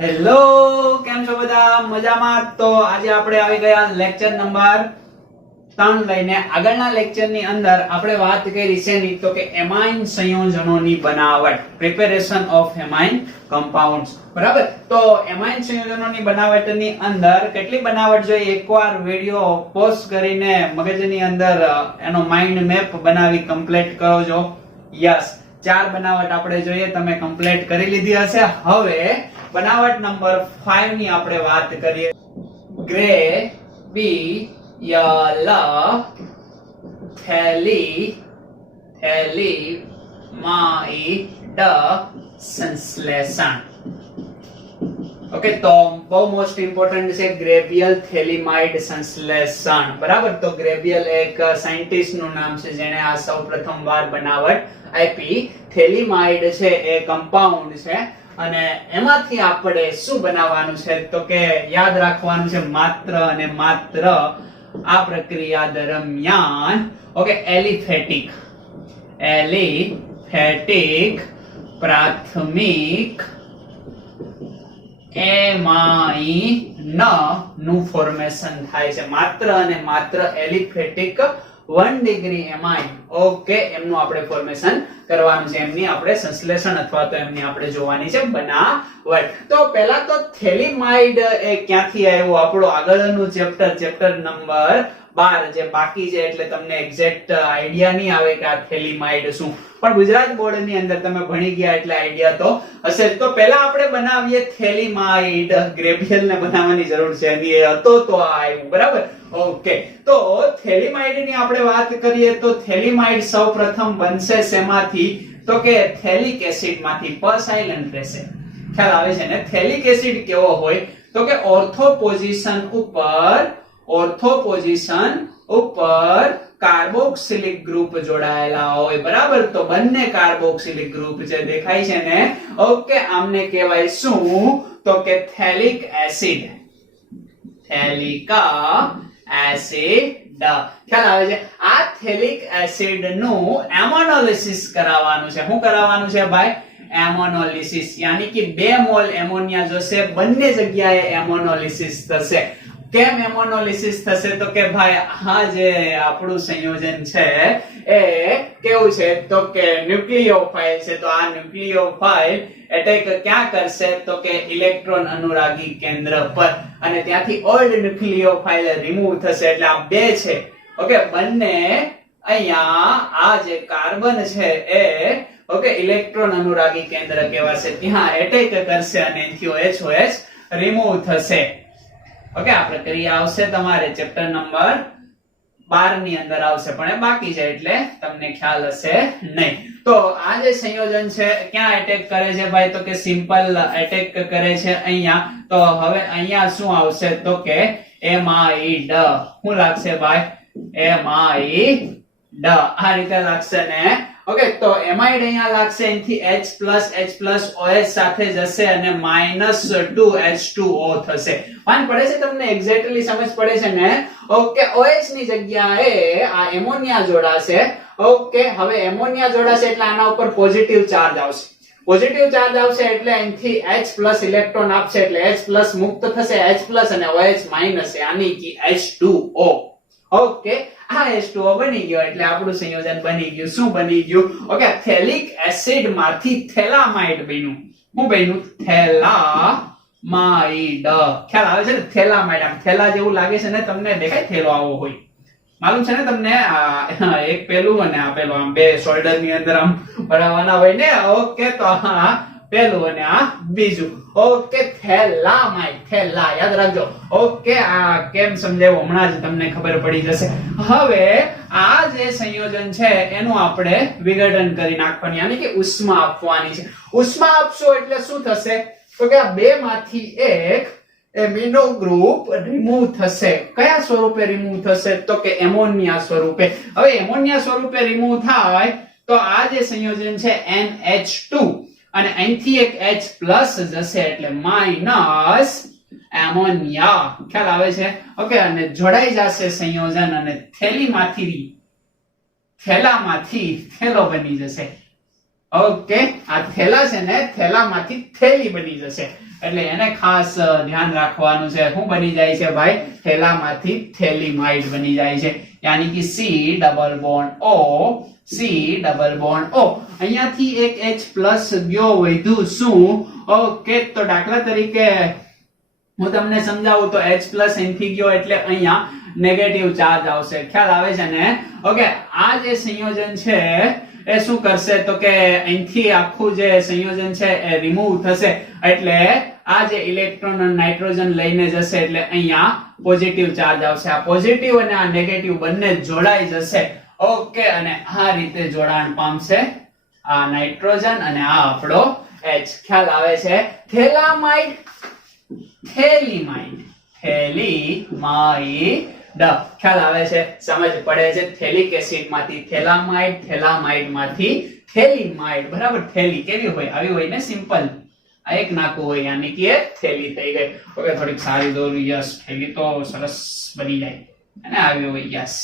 Hello, કેમ છો બધા? મજામાં? તો આજે આપણે આવી ગયા લેક્ચર નંબર 3 લઈને. આગળના લેક્ચરની અંદર આપણે વાત કરી શેની? તો કે એમાઇન સંયોજનોની બનાવટ, પ્રિપેરેશન ઓફ એમાઇન કમ્પાઉન્ડ્સ. બરાબર? તો એમાઇન સંયોજનોની બનાવટની અંદર કેટલી બનાવટ જોઈએ? એકવાર વિડિયો પોઝ કરીને મગજની અંદર એનો માઇન્ડ મેપ બનાવી કમ્પ્લીટ કરજો. યસ, 4 બનાવટ આપણે જોઈએ, તમે કમ્પ્લીટ કરી લીધી હશે. હવે બનાવટ નંબર 5 ની આપણે વાત કરીએ. ગ્રેબિયલ થેલીમાઇડ સંશ્લેષણ. ઓકે, તો બહુ મોસ્ટ ઇમ્પોર્ટન્ટ છે ગ્રેબિયલ થેલીમાઇડ સંશ્લેષણ. બરાબર? તો ગ્રેબિયલ એક સાયન્ટિસ્ટ નું નામ છે જેણે આ સૌપ્રથમ વાર બનાવટ આપી. થેલીમાઇડ છે એ કમ્પાઉન્ડ છે અને એમાંથી આપણે શું બનાવવાનું છે? તો કે યાદ રાખવાનું છે માત્ર અને માત્ર આ પ્રક્રિયા દરમિયાન ઓકે એલિફેટિક પ્રાથમિક એમાઇન નું ફોર્મેશન થાય છે. માત્ર અને માત્ર એલિફેટિક 1 ડિગ્રી એમાઇન ઓકે એમનું આપણે ફોર્મેશન કરવાનું છે. એમની આપણે સંશ્લેષણ અથવા તો એમની આપણે જોવાની છે બનાવટ. તો પહેલા તો થેલીમાઇડ એ ક્યાંથી આવ્યું? આપણો આગળનું ચેપ્ટર નંબર 12 જે બાકી છે, એટલે તમને એક્ઝેક્ટ આઈડિયા નહીં આવે કે આ થેલીમાઇડ શું, પણ ગુજરાત બોર્ડ ની અંદર તમે ભણી ગયા એટલે આઈડિયા તો હશે. તો પહેલા આપણે બનાવીએ થેલીમાઇડ. ગ્રેબિયલ ને બનાવવાની જરૂર છે, એની હતો તો આ આવ્યું. બરાબર? ઓકે, તો થેલીમાઇડ ની આપણે વાત કરીએ તો થેલીમાઇડ સૌપ્રથમ બનશે શેમાંથી? તો કે થેલિક એસિડ માંથી. પ સાઇલેન્ટ રહેશે, ખ્યાલ આવે છે ને? થેલિક એસિડ કેવો હોય? તો કે ઓર્થો પોઝિશન ઉપર કાર્બોક્સિલિક ગ્રુપ જોડાયેલા હોય. બરાબર? તો બંને કાર્બોક્સિલિક ગ્રુપ જે દેખાય છે ને ઓકે આમને કહેવાય શું? તો કે થેલિક એસિડ. ખ્યાલ આવે છે? આ થેલિક એસિડ નું એમોનોલિસિસ કરાવવાનું છે. શું કરાવવાનું છે ભાઈ? એમોનોલિસિસ. યાની કે 2 મોલ એમોનિયા જોશે, બંને જગ્યાએ એમોનોલિસિસ થશે. કેમ એમોનોલિસિસ થશે? તો કે ભાઈ આ જે આપણું સંયોજન છે એ કેવું છે? તો કે ન્યુક્લિયોફાઇલ છે. તો આ ન્યુક્લિયોફાઇલ એટેક ક્યાં કરશે? તો કે ઇલેક્ટ્રોન અનુરાગી કેન્દ્ર પર, અને ત્યાંથી ઓલ્ડ ન્યુક્લિયોફાઇલ રિમૂવ થશે. એટલે આ 2 છે ઓકે બંને અહીંયા આ જે કાર્બન છે એ ઓકે ઇલેક્ટ્રોન અનુરાગી કેન્દ્ર કહેવાશે, ત્યાં એટેક કરશે અને એથી OH રિમૂવ થશે. ઓકે, આ પ્રક્રિયા આવશે તમારે ચેપ્ટર નંબર 12 ની અંદર આવશે, પણ એ બાકી છે એટલે તમને ખ્યાલ હશે નહીં. તો આ જે સંયોજન છે ક્યાં એટેક કરે છે ભાઈ? તો કે સિમ્પલ એટેક કરે છે અહીંયા. તો હવે અહીંયા શું આવશે? તો કે એમાઇડ. શું લાગશે ભાઈ? એમાઇડ. આ રીતે લાગશે ને ઓકે. તો એમાઇડ અહીંયા લાગશે, એથી H+OH સાથે જશે અને -2H2O થશે. પાન પડે છે તમને? એક્ઝેક્ટલી સમજ પડે છે ને? ઓકે, OH ની જગ્યાએ આ એમોનિયા જોડાશે. ઓકે, હવે એમોનિયા જોડાશે એટલે આના ઉપર પોઝિટિવ ચાર્જ આવશે. પોઝિટિવ ચાર્જ આવશે એટલે અહીંથી H+ ઇલેક્ટ્રોન આપશે એટલે H+ મુક્ત થશે, H+ અને OH- યાની કે H2O. ઓકે, આ H2O બની ગયો એટલે આપણું સંયોજન બની ગયું. શું બની ગયું? ઓકે, થેલિક એસિડ માંથી થેલામાઇડ બન્યું. શું બન્યું? થેલામાઇડ. ખ્યાલ આવે છે ને? થેલામાઇડ. આમ થેલા જેવું લાગે છે ને તમને? દેખાય થેલો આવો હોય, માલુમ છે ને તમને? એક પેલું અને આ પેલું, આમ 2 શોલ્ડર ની અંદર આમ ભરાવાના હોય ને. ઓકે, તો આ પેલું અને આ બીજું. ઓકે, થેલામાઇડ. થેલા યાદ રાખજો. ઓકે, આ કેમ સમજાવ્યું હમણાં જ તમને ખબર પડી જશે. હવે આ જે સંયોજન છે એનું આપણે વિઘટન કરી નાખવાની, યાની કે ઉષ્મા આપવાની છે. ઉષ્મા આપશો એટલે શું થશે? તો કે આ 2 માંથી એક એમિનો ગ્રુપ રિમૂવ થશે. કયા સ્વરૂપે રિમૂવ થશે? તો કે એમોનિયા સ્વરૂપે. હવે એમોનિયા સ્વરૂપે રિમૂવ થાય તો આ જે સંયોજન છે NH2 અને અહીંથી એક H+ જશે એટલે માઈનસ એમોનિયા. ખ્યાલ આવે છે? ઓકે, અને જોડાઈ જશે સંયોજન અને થેલામાંથી થેલો બની જશે. ઓકે, આ થેલા છે ને, થેલામાંથી થેલી બની જશે, એટલે એને ખાસ ધ્યાન રાખવાનું છે. શું બની જાય છે ભાઈ? થેલામાંથી થેલીમાઇડ બની જાય છે, યાની કે C double bond O, C double bond O. અહીંયાથી એક H પ્લસ ગયો, વધ્યું શું? ઓકે, તો દાખલા તરીકે હું તમને સમજાવું તો H પ્લસ અહીંથી ગયો એટલે અહીંયા નેગેટિવ ચાર્જ આવશે. ખ્યાલ આવે છે ને? ઓકે, આ જે સંયોજન છે એ શું કરશે તો કે અહીંથી આખું જે સંયોજન છે એ રિમૂવ થશે, એટલે આ જે ઇલેક્ટ્રોન અને નાઇટ્રોજન લઈને જશે એટલે અહીંયા પોઝિટિવ ચાર્જ આવશે. આ પોઝિટિવ અને આ નેગેટિવ બંને જોડાઈ જશે. ઓકે, અને આ રીતે જોડાણ પામશે આ નાઇટ્રોજન અને આ આપણો H. ખ્યાલ આવે છે? થેલામાઇડ, થેલીમાઇડ, થેલીમાઇડ. ખ્યાલ આવે છે? સમજ પડે છે? થેલિક એસિડ માંથી થેલામાઇડ, થેલામાઇડ માંથી થેલીમાઇડ. બરાબર? થેલી કેવી હોય? આવી હોય ને, સિમ્પલ. આ એક નાકું હોય, યાની કે થેલી થઈ ગઈ. ઓકે, થોડીક સારી દોરું. યસ, થેલી તો સરસ બની જાય અને આવી હોય. યસ.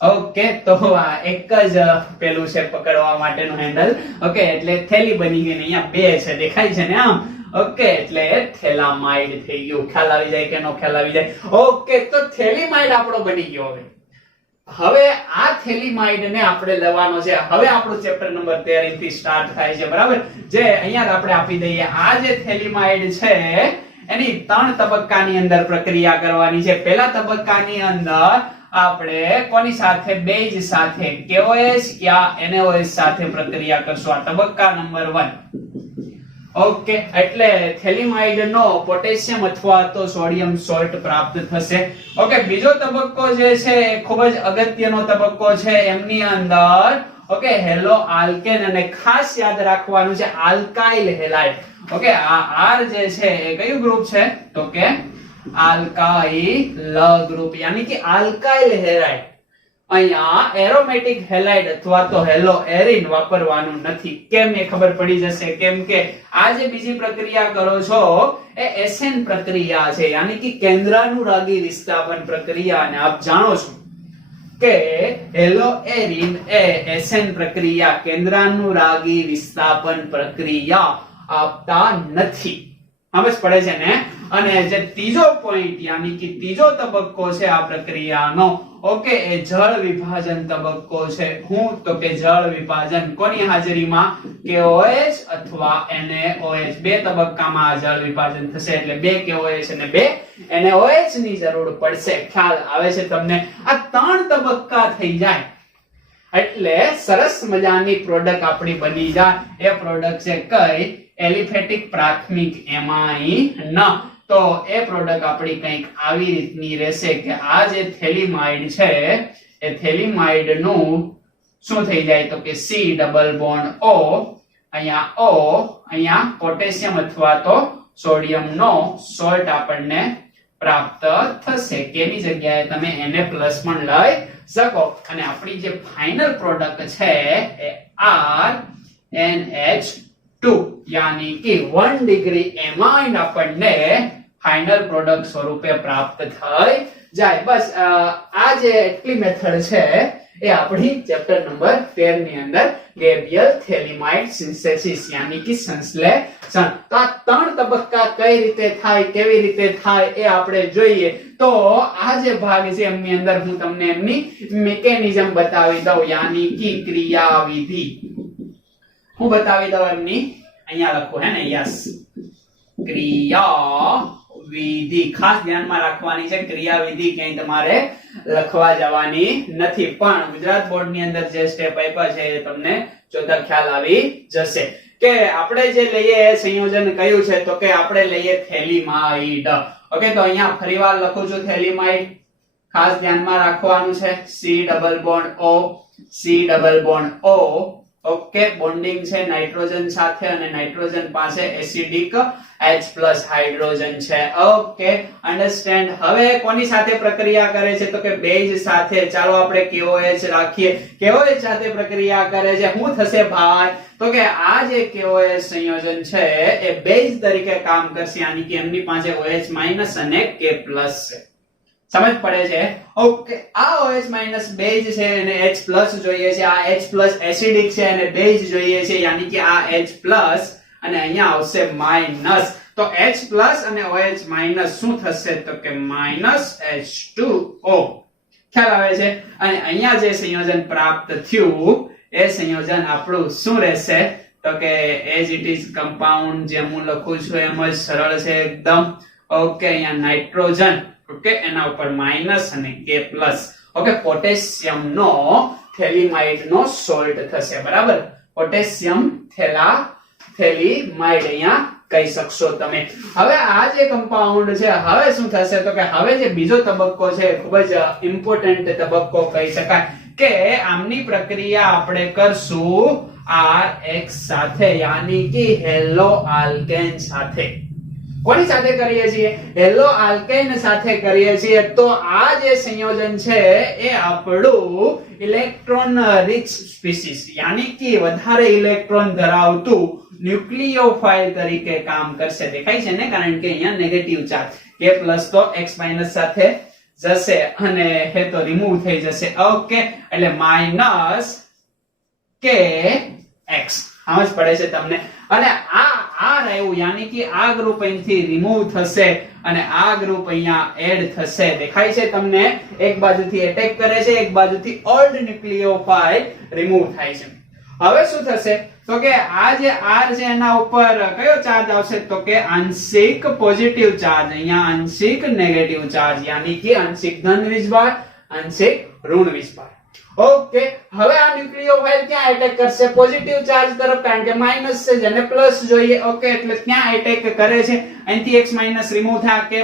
ઓકે, તો આ એક જ પેલું છે પકડવા માટેનું હેન્ડલ. ઓકે, એટલે થેલી બની ગઈ ને અહીંયા બે છે, દેખાય છે ને આમ? ઓકે, એટલે થેલામાઇડ થઈ ગયું. ખ્યાલ આવી જાય કે નો ખ્યાલ આવી જાય? ઓકે, તો થેલીમાઇડ આપણો બની ગયો. હવે આ થેલીમાઇડ ને આપણે લેવાનો છે. હવે આપણું ચેપ્ટર નંબર 13 થી સ્ટાર્ટ થાય છે. બરાબર? જે અહીંયા આપણે આપી દઈએ. આ જે થેલીમાઇડ છે એની 3 તબક્કાની અંદર પ્રક્રિયા કરવાની છે. પહેલા તબક્કાની અંદર આપણે કોની સાથે? બેઝ સાથે, KOH યા NaOH સાથે પ્રક્રિયા કરશું. આ તબક્કા નંબર 1. ઓકે, એટલે થેલીમાઇડ નો પોટેશિયમ અથવા તો સોડિયમ સોલ્ટ પ્રાપ્ત થશે. ઓકે, બીજો તબક્કો જે છે એ ખૂબ જ અગત્યનો તબક્કો છે. એમની અંદર ઓકે હેલો આલ્કેન, અને ખાસ યાદ રાખવાનું છે આલ્કાઇલ હેલાઇડ. ઓકે, આ R જે છે એ કયું ગ્રુપ છે તો કે આલ્કાઇલ ગ્રુપ, યાની કે આલ્કાઇલ હેલાઇડ. અહીંયા એરોમેટિક હેલાઇડ અથવા તો હેલો એરિન વાપરવાનું નથી. કેમ એ ખબર પડી જશે? કેમ કે આ જે બીજી પ્રક્રિયા કરો છો એ એસેન પ્રક્રિયા છે, યાની કે કેન્દ્રાનુરાગી વિસ્થાપન પ્રક્રિયા. અને આપ જાણો છો કે હેલો એરિન એ એસેન પ્રક્રિયા, કેન્દ્રાનુરાગી વિસ્થાપન પ્રક્રિયા આપતા નથી. સમજ પડે છે ને? અને જે ત્રીજો પોઈન્ટ યાની કે ત્રીજો તબક્કો છે આ પ્રક્રિયાનો, ઓકે, એ જળ વિભાજન તબક્કો છે. હું તો કે જળ વિભાજન કોની હાજરીમાં? KOH અથવા NaOH. બે તબક્કામાં જળ વિભાજન થશે, એટલે 2 KOH અને 2 NaOH ની જરૂર પડશે. ખ્યાલ આવે છે તમને? આ 3 તબક્કા થઈ જાય એટલે સરસ મજાની પ્રોડક્ટ આપણી બની જાય. એ પ્રોડક્ટ છે કઈ? એલિફેટિક પ્રાથમિક એમાઇન. તો એ પ્રોડક્ટ આપણી કંઈક આવી રીતની રહેશે કે આ જે થેલીમાઇડ છે એ થેલીમાઇડ નું શું થઈ જાય તો કે C ડબલ બોન્ડ O, અહીંયા O, અહીંયા પોટેશિયમ અથવા તો સોડિયમ નો સોલ્ટ આપણને પ્રાપ્ત થશે. કેની જગ્યાએ તમે Na પ્લસ પણ લઈ શકો. અને આપણી જે ફાઇનલ પ્રોડક્ટ છે એ RNH2, યાની કે 1 ડિગ્રી એમાઇન આપણને ફાઇનલ પ્રોડક્ટ સ્વરૂપે પ્રાપ્ત થઈ જાય. બસ આ જે એટલી મેથડ છે એ આપણી ચેપ્ટર નંબર 13 ની અંદર ગેબ્રિયલ થેલીમાઇડ સિન્થેસિસ યાની કે સંશ્લેષણ. તો આ 3 તબક્કા કઈ રીતે થાય, કેવી રીતે થાય એ આપણે જોઈએ. તો આ જે ભાગ છે એમની અંદર હું તમને એમની મિકેનિઝમ બતાવી દઉં, યાની કે ક્રિયાવિધિ હું બતાવી દઉં એમની. અહીંયા લખો હે ને? યસ, ક્રિયાવિધિ ખાસ ધ્યાનમાં રાખવાની છે. ક્રિયાવિધિ ક્યાંય તમારે લખવા જવાની નથી, પણ ગુજરાત બોર્ડ ની અંદર જે સ્ટેપ આપ્યા છે એ તમને જોતા ખ્યાલ આવી જશે કે આપણે જે લઈએ એ સંયોજન કયું છે તો કે આપણે લઈએ થેલીમાઇડ. ઓકે, તો અહીંયા ફરીવાર લખું છું થેલીમાઇડ. ખાસ ધ્યાનમાં રાખવાનું છે C double bond O, C double bond O. Okay, bonding છે નાઇટ્રોજન સાથે અને નાઇટ્રોજન પાસે એસિડિક H+ હાઇડ્રોજન છે. Okay, understand? હવે કોની સાથે પ્રક્રિયા કરે છે તો કે બેઝ સાથે. ચાલો આપણે KOH રાખીએ. KOH સાથે પ્રક્રિયા કરે છે. શું થશે ભાઈ તો કે આ જે KOH સંયોજન છે એ બેઝ તરીકે કામ કરશે, યાની કે એમની પાસે OH- અને K+ છે. સમજ પડે છે? ઓકે, આ OH માઇનસ બેઝ છે અને H પ્લસ જોઈએ છે, આ H પ્લસ એસિડિક છે અને બેઝ જોઈએ છે, યાની કે આ H પ્લસ અને અહીંયા આવશે માઇનસ. તો H પ્લસ અને OH માઇનસ શું થશે? તો કે માઇનસ H2O. ખ્યાલ આવે છે? અને અહીંયા જે સંયોજન પ્રાપ્ત થયું એ સંયોજન આપણું શું રહેશે? તો કે એઝ ઇટ ઇઝ કમ્પાઉન્ડ જેમ હું લખું છું એમ જ સરળ છે એકદમ. ઓકે, અહીંયા નાઇટ્રોજન, ઓકે, એના ઉપર માઇનસ અને K પ્લસ. ઓકે, પોટેશિયમ નો થેલિમાઇડ નો સોલ્ટ થશે. બરાબર, પોટેશિયમ થેલિમાઇડ અહીંયા કહી શકશો તમે. હવે આ જે કમ્પાઉન્ડ છે હવે શું થશે? તો કે હવે જે બીજો તબક્કો છે ખૂબ જ ઇમ્પોર્ટન્ટ તબક્કો કહી શકાય કે આમની પ્રક્રિયા આપણે કરશું RH સાથે, યાની કે હેલો આલ્કેન સાથે. કોની સાથે કરીએ છીએ? હેલો આલ્કેન સાથે કરીએ છીએ. તો આ જે સંયોજન છે એ આપણું ઇલેક્ટ્રોન રિચ સ્પીસીસ, યાની કે વધારે ઇલેક્ટ્રોન ધરાવતું ન્યુક્લિયોફાઇલ તરીકે કામ કરશે. દેખાય છે ને? કારણ કે અહીંયા નેગેટિવ ચાર્જ K+ તો X- સાથે જશે અને હે તો રિમૂવ થઈ જશે. ઓકે, એટલે માઇનસ KX. સમજ પડે છે તમને? અને આ રહ્યું, યાની કે આ ગ્રુપ અહીંથી રિમૂવ થશે અને આ ગ્રુપ અહીંયા એડ થશે. દેખાય છે તમને? એક બાજુથી એટેક કરે છે, એક બાજુથી ઓલ્ડ ન્યુક્લિયોફાઇલ રિમૂવ થાય છે. હવે શું થશે? તો કે આ જે R છે એના ઉપર કયો ચાર્જ આવશે? તો કે આંશિક પોઝિટિવ ચાર્જ, અહીંયા આંશિક નેગેટિવ ચાર્જ, યાની કે આંશિક ધન વીજભાર, આંશિક ઋણ વીજભાર. ઓકે, હવે આ ન્યુક્લિયોફાઇલ ક્યાં એટેક કરશે? પોઝિટિવ ચાર્જ તરફ, કારણ કે માઈનસ છે જેને પ્લસ જોઈએ. ઓકે, એટલે ત્યાં એટેક કરે છે. અહીંથી X- રિમૂવ થયા, K+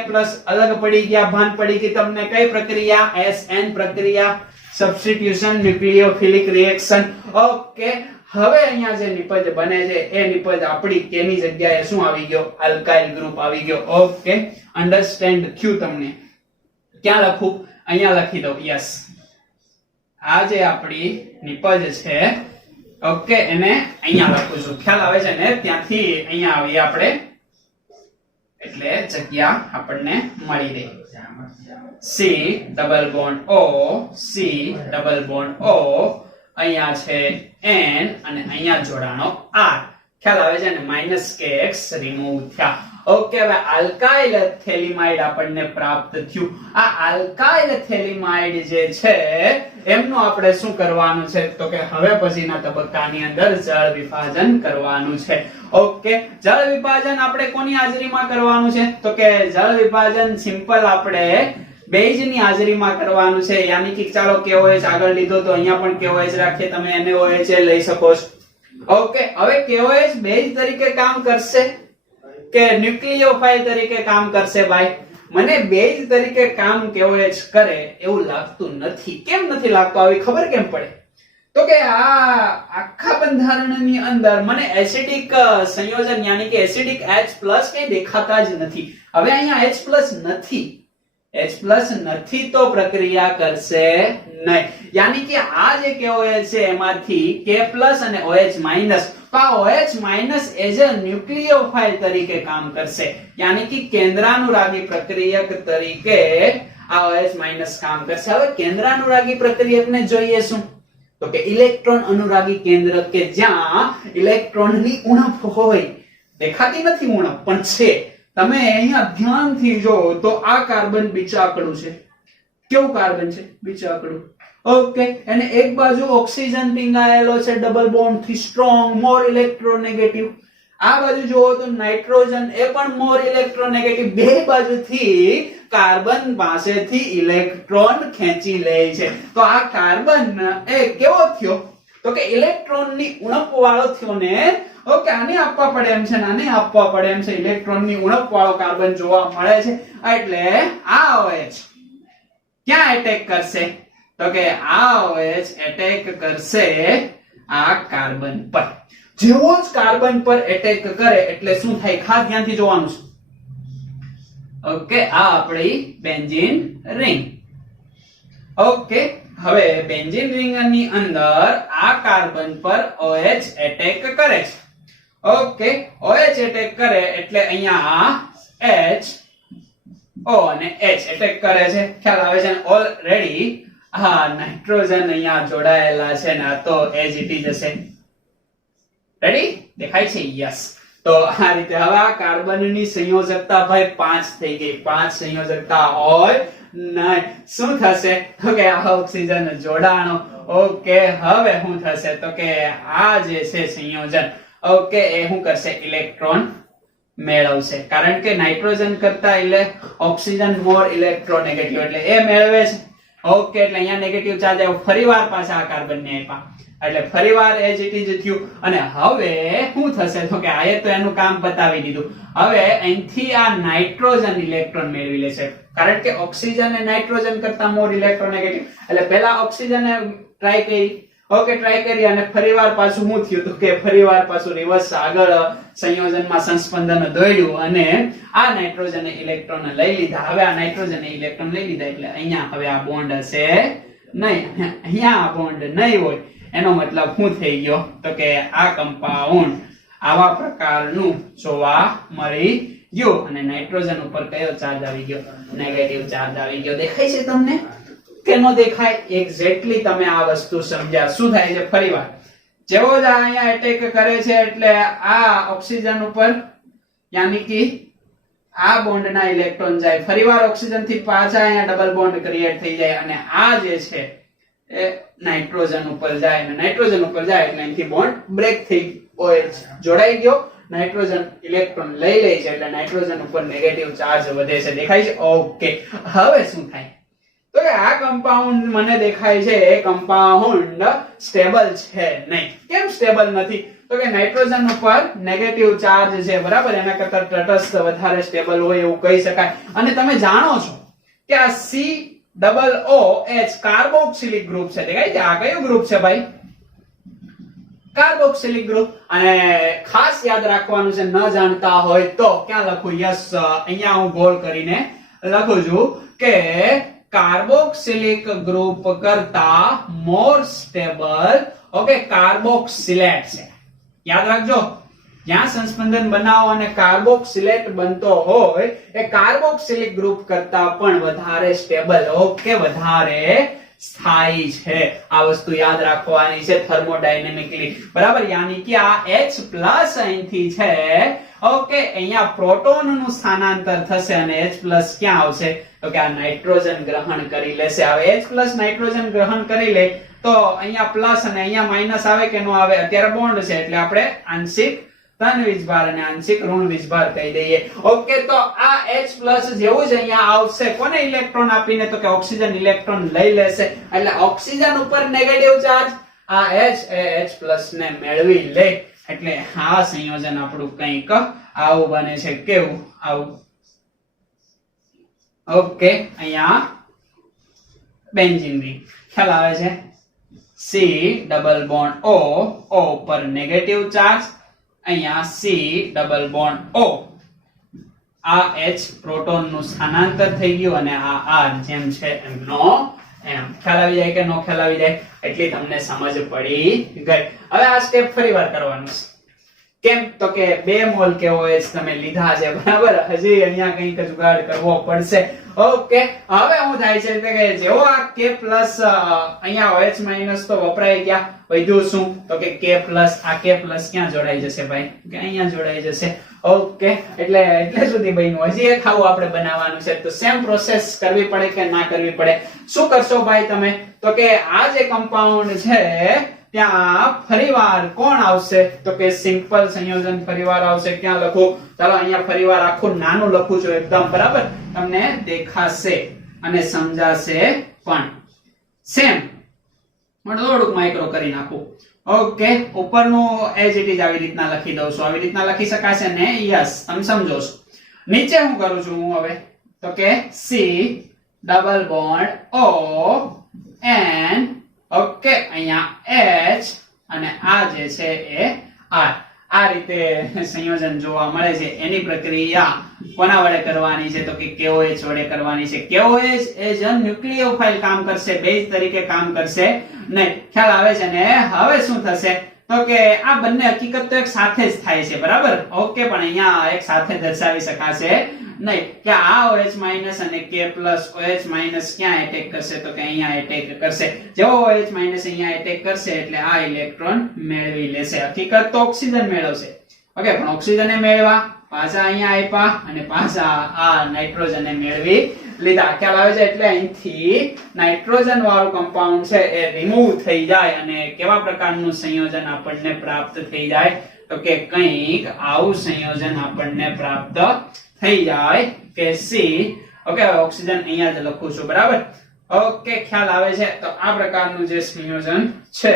અલગ પડી ગયા. ભાન પડી ગઈ તમને કઈ પ્રક્રિયા? SN પ્રક્રિયા, સબસ્ટિટ્યુશન ન્યુક્લિયોફિલિક રિએક્શન. ઓકે, હવે અહીંયા જે નિપજ બને છે એ નિપજ આપણી K ની જગ્યાએ શું આવી ગયો? આલ્કાઇલ ગ્રુપ આવી ગયો. ઓકે, અન્ડરસ્ટેન્ડ થયું તમને? ક્યાં લખું? અહીંયા લખી દઉં. યસ, આ જે આપણી નિપજ છે, ઓકે, એને અહીંયા લખું છું. ખ્યાલ આવે છે ને? ત્યાંથી અહીંયા આવીએ આપણે એટલે જગ્યા આપણને મળી રહી. C double bond O, C double bond O, અહીંયા છે N અને અહીંયા જોડાણો R. ખ્યાલ આવે છે ને? -KX રિમૂવ થયા. ઓકે, હવે આલ્કાઇલ થેલિમાઇડ આપણને પ્રાપ્ત થયું. આ આલ્કાઇલ થેલિમાઇડ જે છે એમનું આપણે શું કરવાનું છે? તો કે હવે પછીના તબક્કાની અંદર જળ વિભાજન કરવાનું છે. ઓકે, જળ વિભાજન આપણે કોની હાજરીમાં કરવાનું છે? તો કે જળ વિભાજન સિમ્પલ આપણે બેઝ ની હાજરીમાં કરવાનું છે. યાની કે ચાલો KOH આગળ લીધો તો અહીંયા પણ KOH રાખીએ, તમે NaOH લઈ શકો છો. ઓકે, હવે KOH બેઝ તરીકે કામ કરશે કે ન્યુક્લિયોફાઇલ તરીકે કામ કરશે? ભાઈ, મને બેઝ તરીકે કામ KOH કરે એવું લાગતું નથી. કેમ નથી લાગતું? આવી ખબર કેમ પડે? તો કે આ આખા બંધારણની અંદર મને એસિડિક સંયોજન, યાની કે એસિડિક H+ કઈ દેખાતા જ નથી. હવે અહીંયા H+ નથી, H+ નથી તો પ્રક્રિયા કરશે નહીં. યાની કે આ જે KOH છે એમાંથી K+ અને OH-, તો આ OH- એઝ અ ન્યુક્લિયોફાઇલ તરીકે કામ કરશે. યાની કે કેન્દ્રાનુરાગી પ્રક્રિયક તરીકે આ OH- કામ કરશે. હવે કેન્દ્રાનુરાગી પ્રક્રિયકને જોઈએ શું? તો કે ઇલેક્ટ્રોન અનુરાગી કેન્દ્રક, કે જ્યાં ઇલેક્ટ્રોનની ઉણપ હોય. દેખાતી નથી ઉણપ, પણ છે. તમે અહીંયા ધ્યાનથી જો તો આ કાર્બન બીચાકડું છે. કેવું કાર્બન છે? બીચાકડું. ઓકે, અને એક બાજુ ઓક્સિજન પીંગાયેલો છે ડબલ બોન્ડ થી, સ્ટ્રોંગ, મોર ઇલેક્ટ્રોનેગેટિવ. આ બાજુ જુઓ તો નાઇટ્રોજન, એ પણ મોર ઇલેક્ટ્રોનેગેટિવ. બે બાજુથી કાર્બન પાસેથી ઇલેક્ટ્રોન ખેંચી લે છે. તો આ કાર્બન એ કેવો થયો? તો કે ઇલેક્ટ્રોનની ઉણપ વાળો થયો ને. ઓકે, આને આપવા પડે એમ છે, આને આપવા પડે એમ છે. ઇલેક્ટ્રોનની ઉણપ વાળો કાર્બન જોવા મળે છે. એટલે આ OH ક્યાં એટેક કરશે? તો કે આ OH એટેક કરશે આ કાર્બન પર. જેવો જ કાર્બન પર એટેક કરે એટલે શું થાય? ખાસ ધ્યાનથી જોવાનું છે. ઓકે, આ આપણી બેન્ઝીન રિંગ. ઓકે, હવે બેન્ઝીન રિંગ ની અંદર આ કાર્બન પર OH એટેક કરે છે. ઓકે, OH એટેક કરે એટલે અહીંયા H O અને H એટેક કરે છે, ખ્યાલ આવે છે. ઓલરેડી હા નાઇટ્રોજન અહીંયા જોડાયેલા છે ને આ તો એજ ઇટ ઇઝ હશે. રેડી દેખાય છે? યસ. તો આ રીતે હવે આ કાર્બનની સંયોજકતા ભાઈ 5 થઈ ગઈ. 5 સંયોજકતા હોય નહીં શું થશે તો કે આ ઓક્સિજન જોડાણો. ઓકે હવે શું થશે તો કે આ જે છે સંયોજન ઓકે એ શું કરશે ઇલેક્ટ્રોન મેળવશે, કારણ કે નાઇટ્રોજન કરતા ઓક્સિજન મોર ઇલેક્ટ્રોનેગેટિવ એટલે એ મેળવે છે. ઓકે એટલે અહીંયા નેગેટિવ ચાર્જ આવ્યો, ફરીવાર પાછા આ કાર્બનને આપ્યા એટલે ફરીવાર એજ ઇટ ઇઝ થયું. અને હવે શું થશે તો કે આએ તો એનું કામ બતાવી દીધું. હવે અહીંથી આ નાઇટ્રોજન ઇલેક્ટ્રોન મેળવી લેશે, કારણ કે ઓક્સિજન એ નાઇટ્રોજન કરતા મોર ઇલેક્ટ્રોનેગેટિવ એટલે પહેલા ઓક્સિજને ટ્રાય કરી. ઓકે ટ્રાય કરી અને ફરીવાર પાછું શું થયું તો કે ફરીવાર પાછું રિવર્સ આગળ સંયોજનમાં સંસ્પંદન દોડ્યું અને આ નાઇટ્રોજન ઇલેક્ટ્રોન લઈ લીધા. હવે આ નાઇટ્રોજન ઇલેક્ટ્રોન લઈ લીધા એટલે અહીંયા હવે આ બોન્ડ હશે નહીં, અહીંયા આ બોન્ડ નહીં હોય. એનો મતલબ શું થઈ ગયો તો કે આ કમ્પાઉન્ડ આવા પ્રકારનું જોવા મળી ગયું અને નાઇટ્રોજન ઉપર કયો ચાર્જ આવી ગયો? નેગેટિવ ચાર્જ આવી ગયો. દેખાય છે તમને કે ન દેખાય? એક્ઝેક્ટલી તમે આ વસ્તુ સમજ્યા. શું થાય છે ફરીવાર જેવો જ અહીંયા એટેક કરે છે એટલે આ ઓક્સિજન ઉપર યાની કે આ બોન્ડના ઇલેક્ટ્રોન જાય, ફરીવાર ઓક્સિજન થી પાછા અહીંયા ડબલ બોન્ડ ક્રિએટ થઈ જાય અને આ જે છે એ નાઇટ્રોજન ઉપર જાય અને નાઇટ્રોજન ઉપર જાય એટલે અહીંથી બોન્ડ બ્રેક થઈ જોડાઈ ગયો. નાઇટ્રોજન ઇલેક્ટ્રોન લઈ લે છે એટલે નાઇટ્રોજન ઉપર નેગેટિવ ચાર્જ વધે છે. દેખાય છે? ઓકે હવે શું થાય તો કે આ કમ્પાઉન્ડ મને દેખાય છે એ કમ્પાઉન્ડ સ્ટેબલ છે નહીં. કેમ સ્ટેબલ નથી તો કે નાઇટ્રોજન ઉપર નેગેટિવ ચાર્જ છે, બરાબર, એના કરતા તટસ્થ વધારે સ્ટેબલ હોય એવું કહી શકાય. અને તમે જાણો છો કે આ COOH કાર્બોક્સિલિક ગ્રુપ છે. દેખાય છે? આ કયું ગ્રુપ છે ભાઈ? Carboxylic group. અને ખાસ યાદ રાખવાનું છે, ન જાણતા હોય તો ક્યાં લખું? યસ અહીંયા હું ગોળ કરીને લખું છું કે કાર્બોક્સિલિક ગ્રુપ કરતા મોર સ્ટેબલ ઓકે કાર્બોક્સિલેટ છે. યાદ રાખજો, જ્યાં સંસ્પંદન બનાવો અને કાર્બોક્સિલેટ બનતો હોય એ કાર્બોક્સિલિક ગ્રુપ કરતા પણ વધારે સ્ટેબલ ઓકે વધારે સ્થાયી છે. આ વસ્તુ યાદ રાખવાની છે થર્મોડાયનેમિકલી, બરાબર. યાની કે આ H+ અહીંથી છે ઓકે અહીંયા પ્રોટોન નું સ્થાનાંતર થશે અને H+ ક્યાં આવશે તો કે આ નાઇટ્રોજન ગ્રહણ કરી લેશે. હવે H+ નાઇટ્રોજન ગ્રહણ કરી લે તો અહીંયા પ્લસ અને અહીંયા માઈનસ આવે કે નો આવે? અત્યારે બોન્ડ છે એટલે આપણે આંશિક ધન વીજભાર અને આંશિક ઋણ વીજભાર કહી દઈએ. ઓકે તો આ H+ જેવું જ અહીંયા આવશે કોને ઇલેક્ટ્રોન આપીને તો કે ઓક્સિજન ઇલેક્ટ્રોન લઈ લેશે એટલે ઓક્સિજન ઉપર નેગેટિવ ચાર્જ આ H એ H+ ને મેળવી લે એટલે આ સંયોજન આપણું કંઈક આવું બને છે. કેવું? આવું. ઓકે અહીંયા બેન્ઝીન રિંગ ખ્યાલ આવે છે? C ડબલ બોન્ડ O ઉપર નેગેટિવ ચાર્જ, અહીંયા C ડબલ બોન્ડ O આ H પ્રોટોન નું સ્થાનાંતર થઈ ગયું અને આ R જેમ છે એમનો એમ. ખ્યાલ આવી જાય કે નો ખ્યાલ આવી જાય? એટલી તમને સમજ પડી ગઈ. હવે આ સ્ટેપ ફરીવાર કરવાનું છે. કેમ તો કે 2 મોલ કેવો OH તમે લીધા છે, બરાબર. હજી અહીંયા કંઈક જુગાડ કરવો પડશે. ઓકે હવે શું થાય છે કે જેવો આ K+ અહીંયા OH- તો વપરાઈ ગયા, વધ્યું શું તો કે K+. આ K+ ક્યાં જોડાઈ જશે ભાઈ? કે અહીંયા જોડાઈ જશે. ઓકે એટલે સુધી બન્યું. હજી એક આવું આપણે બનાવવાનું છે તો સેમ પ્રોસેસ કરવી પડે કે ના કરવી પડે? શું કરશો ભાઈ તમે તો કે આ જે કમ્પાઉન્ડ છે ત્યાં ફરીવાર કોણ આવશે તો કે સિમ્પલ સંયોજન ફરીવાર આવશે. ક્યાં લખું? ચાલો અહીંયા ફરીવાર આખું નાનું લખું છું એકદમ, બરાબર, તમને દેખાશે અને સમજાશે પણ. સેમ થોડુંક માઇક્રો કરી નાખું. ઓકે ઉપરનું એજ ઇટ ઇઝ આવી રીતના લખી દઉં છું. આવી રીતના લખી શકાશે ને? યસ તમે સમજો છો. નીચે હું કરું છું હું હવે તો કે C double bond O N okay અહીંયા H અને આ જે છે એ R. આ રીતે સંયોજન જોવા મળે છે. એની પ્રક્રિયા કોના વડે કરવાની છે તો કે KOH વડે કરવાની છે. KOH એ જ ન્યુક્લિયોફાઇલ કામ કરશે, બેઝ તરીકે કામ કરશે નહીં. ખ્યાલ આવે છે ને? હવે શું થશે તો કે આ બંને હકીકત તો એક સાથે જ થાય છે બરાબર. ઓકે, પણ અહીંયા એક સાથે દર્શાવી શકાશે નહીં કે આ OH માઈનસ અને K પ્લસ OH માઈનસ ક્યાં એટેક કરશે તો કે અહીંયા એટેક કરશે. જેવો OH માઈનસ અહીંયા એટેક કરશે એટલે આ ઇલેક્ટ્રોન મેળવી લેશે. હકીકત તો ઓક્સિજન મેળવશે. ઓકે, પણ ઓક્સિજને મેળવા પાછા અહીંયા આપ્યા અને પાછા આ નાઇટ્રોજને મેળવી લીધા. ખ્યાલ આવે છે? એટલે અહીંથી નાઇટ્રોજન વાળું કમ્પાઉન્ડ છે એ રિમૂવ થઈ જાય અને કેવા પ્રકારનું સંયોજન આપણને પ્રાપ્ત થઈ જાય તો કે કંઈક આવું સંયોજન આપણને પ્રાપ્ત થઈ જાય કે સી. ઓકે, ઓક્સિજન અહીંયા જ લખું છું બરાબર. ઓકે, ખ્યાલ આવે છે? તો આ પ્રકારનું જે સંયોજન છે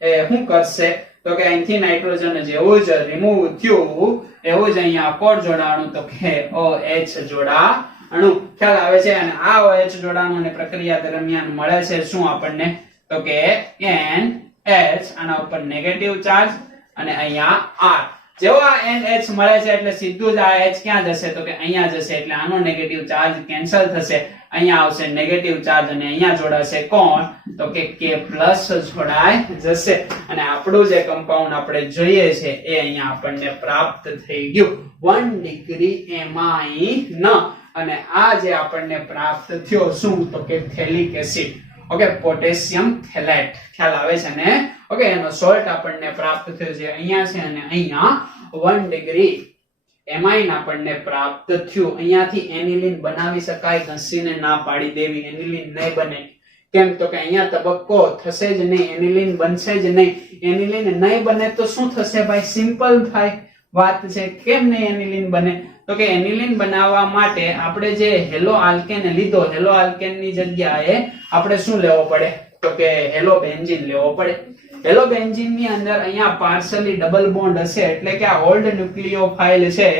એ શું કરશે તો કે અહીંથી નાઇટ્રોજન જેવું જ રિમૂવ થયું એવું જ અહીંયા કોણ જોડાણું તો કે OH જોડાણું. ખ્યાલ આવે છે? અને આ OH જોડાણુની પ્રક્રિયા દરમિયાન મળે છે શું આપણને તો કે NH, આના ઉપર નેગેટિવ ચાર્જ અને અહીંયા R. જેવો આ NH મળે છે એટલે સીધું જ આ H ક્યાં જશે તો કે અહીંયા જશે એટલે આનો નેગેટિવ ચાર્જ કેન્સલ થશે. અહીંયા આવશે નેગેટિવ ચાર્જ અને અહીંયા જોડાશે કોણ તો કે K પ્લસ જોડાઈ જશે અને આપણું જે કમ્પાઉન્ડ આપણે જોઈએ છે એ અહીંયા આપણને પ્રાપ્ત થઈ ગયું 1 ડિગ્રી એમાઇન. અને આ જે આપણને પ્રાપ્ત થયો શું તો કે phthalic acid. Okay, potassium phthalate. ખ્યાલ આવે છે ને? ઓકે, એનો સોલ્ટ આપણને પ્રાપ્ત થયો છે અહીંયા છે અને અહીંયા 1 ડિગ્રી એમાઇન આપણને પ્રાપ્ત થયું. અહીંયાથી એનિલિન બનાવી શકાય? ઘસીને ના પાડી દેવી, એનિલિન નહીં બને. કેમ તો કે અહીંયા તબક્કો થશે જ નહીં, એનિલિન બનશે જ નહીં. એનિલિન નહીં બને તો શું થશે ભાઈ? સિમ્પલ થાય વાત છે. કેમ નહીં એનિલિન બને તો કે એનિલિન બનાવવા માટે આપણે જે હેલો આલ્કેન લીધો, હેલો આલ્કેન ની જગ્યાએ આપણે શું લેવો પડે તો કે હેલો બેન્ઝીન લેવો પડે. હેલો બેન્ઝીન ની અંદર અહીંયા પાર્શલી ડબલ બોન્ડ હશે એટલે કે આ ઓલ્ડ ન્યુક્લિયોફાઇલ છે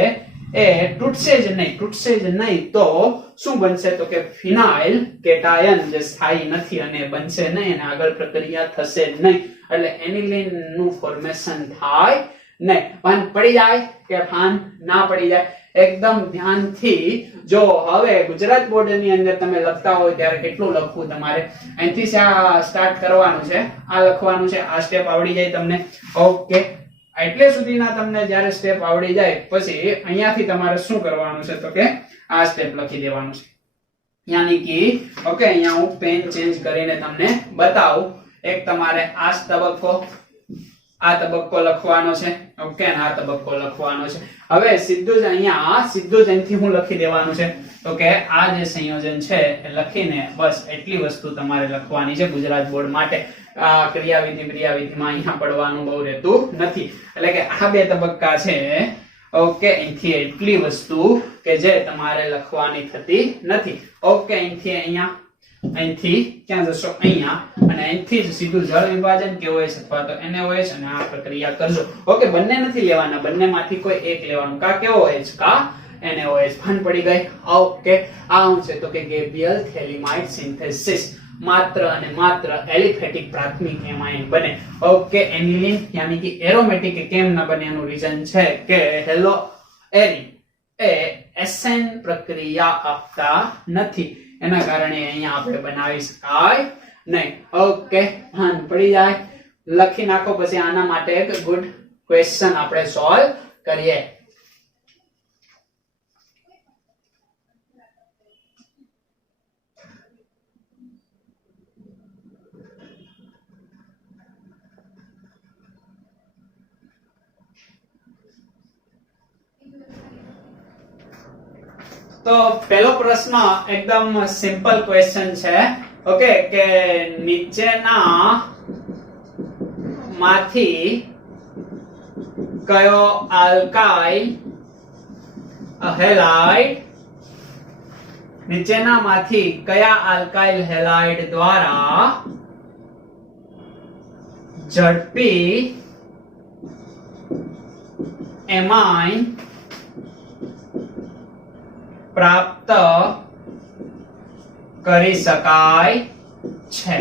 એ તૂટશે જ નહીં તો શું બનશે તો કે ફિનાઇલ કેટાયન જે સ્થાયી નથી અને બનશે નહીં અને આગળ પ્રક્રિયા થશે નહીં એટલે એનિલિન નું ફોર્મેશન થાય નહીં. ભાન પડી જાય કે ભાન ના પડી જાય? એકદમ ધ્યાનથી જો. હવે ગુજરાત બોર્ડ ની અંદર તમે લખતા હોય ત્યારે કેટલું લખવું તમારે? અહીંથી સ્ટાર્ટ કરવાનું છે, આ લખવાનું છે, આ સ્ટેપ આવડી જાય તમને. ઓકે, એટલે સુધીના તમને જ્યારે સ્ટેપ આવડી જાય પછી અહીંયાથી તમારે શું કરવાનું છે તો કે આ સ્ટેપ લખી દેવાનું છે. યાની કે ઓકે, અહીંયા હું પેન ચેન્જ કરીને તમને બતાવું. એક તમારે આ તબક્કો લખવાનો છે. ઓકે, અને આ તબક્કો લખવાનો છે. હવે સીધું જ અહીંથી હું લખી દેવાનું છે તો કે આ જે સંયોજન છે એ લખીને બસ એટલી વસ્તુ તમારે લખવાની છે ગુજરાત બોર્ડ માટે. આ ક્રિયાવિધિમાં અહીંયા પડવાનું બહુ રહેતું નથી. એટલે કે આ બે તબક્કા છે. ઓકે, અહીંથી એટલી વસ્તુ કે જે તમારે લખવાની થતી નથી. ઓકે, અહીંથી ક્યાં જશો? અહીંયા. અને અહીંથી જ સીધું જળ વિભાજન કે OH અથવા તો NaOH અને આ પ્રક્રિયા કરજો. ઓકે, બંને નથી લેવાના, બંનેમાંથી કોઈ એક લેવાનું. કા કેવો OH કા NaOH. ભાન પડી ગઈ? ઓકે, આ શું છે તો કે ગેબ્રિયલ થેલિમાઇડ સિન્થેસિસ. માત્ર અને માત્ર એલિફેટિક પ્રાથમિક એમાઇન બને. ઓકે, એનિલિન યાની કે એરોમેટિક કેમ ન બને એનું રીઝન છે કે હેલો એરી એ એસેન પ્રક્રિયા આપતા નથી, એના કારણે અહીંયા આપણે બનાવી શકાય નહીં. ઓકે, ભાન પડી જાય? લખી નાખો. પછી આના માટે એક ગુડ ક્વેશ્ચન આપણે સોલ્વ કરીએ. તો પહેલો પ્રશ્ન એકદમ સિમ્પલ ક્વેશ્ચન છે. ઓકે, કે નીચેના માંથી કયો આલ્કાઇલ હેલાઇડ નીચેનામાંથી કયા આલ્કાઇલ હેલાઇડ દ્વારા ઝડપી એમાઇન પ્રાપ્ત કરી શકાય છે?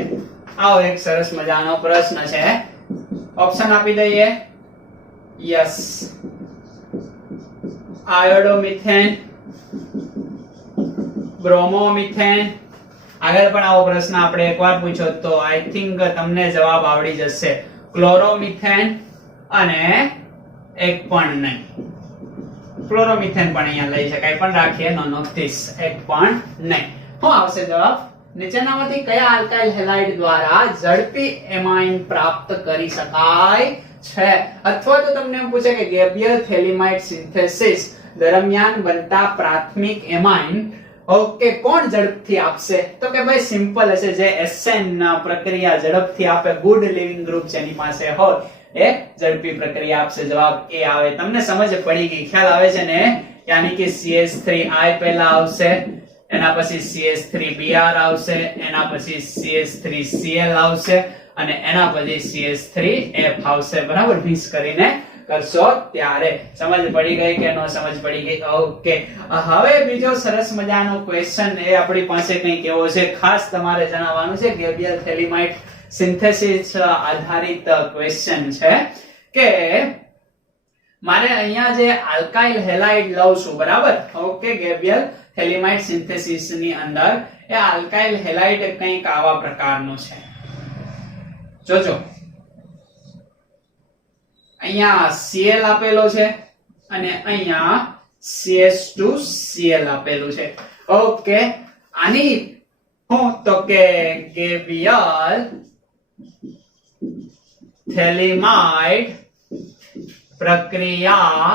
આવો એક સરસ મજાનો પ્રશ્ન છે. ઓપ્શન આપી દઈએ. યસ, આયોડોમિથેન, બ્રોમોમિથેન. આગળ પણ આવો પ્રશ્ન આપણે એકવાર પૂછ્યો તો આઈ થિંક તમને જવાબ આવડી જશે. ક્લોરોમિથેન અને એક પણ નહીં. ક્લોરોમિથેન પણ અહીંયા લઈ શકાય પણ રાખીએ નોન ઓફ ધીસ, એક પણ નહીં. શું આવશે જવાબ? નીચેનામાંથી કયા આલ્કાઇલ હેલાઇડ દ્વારા ઝડપી એમાઇન પ્રાપ્ત કરી શકાય છે? અથવા તો તમને એમ પૂછે કે ગેબ્રિયલ થેલીમાઇડ સિન્થેસિસ દરમિયાન બનતા પ્રાથમિક એમાઇન ઓકે કોણ ઝડપથી આપશે? તો કે ભાઈ સિમ્પલ હશે, જે એસેન પ્રક્રિયા ઝડપથી આપે, ગુડ લિવિંગ ગ્રુપ જેની પાસે હોય એ ઝડપી પ્રક્રિયા આપશે. જવાબ એ આવે. તમને સમજ પડી ગઈ, ખ્યાલ આવે છે ને? યાની કે CH3I પહેલા આવશે, એના પછી CH3Br આવશે, એના પછી CH3Cl આવશે અને એના પછી CH3F આવશે. બરાબર, મિક્સ કરીને કરશો ત્યારે. સમજ પડી ગઈ કે નો સમજ પડી ગઈ? ઓકે. હવે બીજો સરસ મજાનો ક્વેશ્ચન એ આપણી પાસે કંઈક એવો છે, ખાસ તમારે જણાવવાનું છે. ગેબ્રિયલ થેલીમાઇડ સિન્થેસિસ આધારિત ક્વેશ્ચન છે કે મારે અહીંયા જે આલ્કાઇલ હેલાઇડ લઉં છું, બરાબર, ઓકે, ગેબ્રિયલ થેલીમાઇડ સિન્થેસિસ ની અંદર એ આલ્કાઇલ હેલાઇડ કંઈક આવા પ્રકારનું છે. જોજો, અહીંયા Cl આપેલો છે અને અહીંયા CH2Cl આપેલું છે. ઓકે, આની હું તો કે ગેબ્રિયલ થેલીમાઇડ પ્રક્રિયા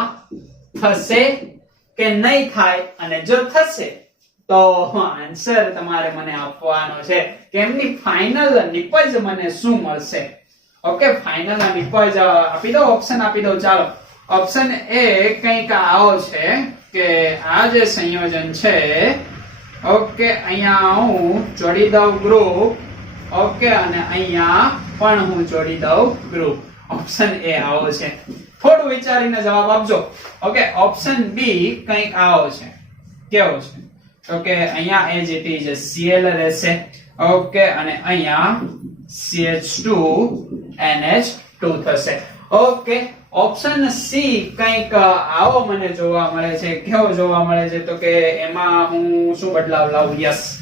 થશે કે નહીં થાય, અને જો થશે તો આન્સર તમારે મને આપવાનો છે કે એમની ફાઇનલ નિપજ મને શું મળશે. ઓકે, ફાઇનલ નિપજ આપી દો, ઓપ્શન આપી દો. ચાલો, ઓપ્શન એ કંઈક આવો છે કે આ જે સંયોજન છે, ઓકે, અહીંયા હું જોડી દઉં ગ્રુપ, ઓકે, અને અહીંયા પણ હું જોડી દઉં ગ્રુપ. ઓપ્શન એ આવો છે. થોડું વિચારીને જવાબ આપજો. ઓકે, ઓપ્શન બી કંઈક આવો છે. કેવો છે? તો કે અહીંયા એજ ઇટ ઇઝ Cl રહેશે, ઓકે, અને અહીંયા CH2NH2 થશે. ઓકે, ઓપ્શન સી કંઈક આવો મને જોવા મળે છે. કેવો જોવા મળે છે? તો કે એમાં હું શું બદલાવ લાવું? યસ,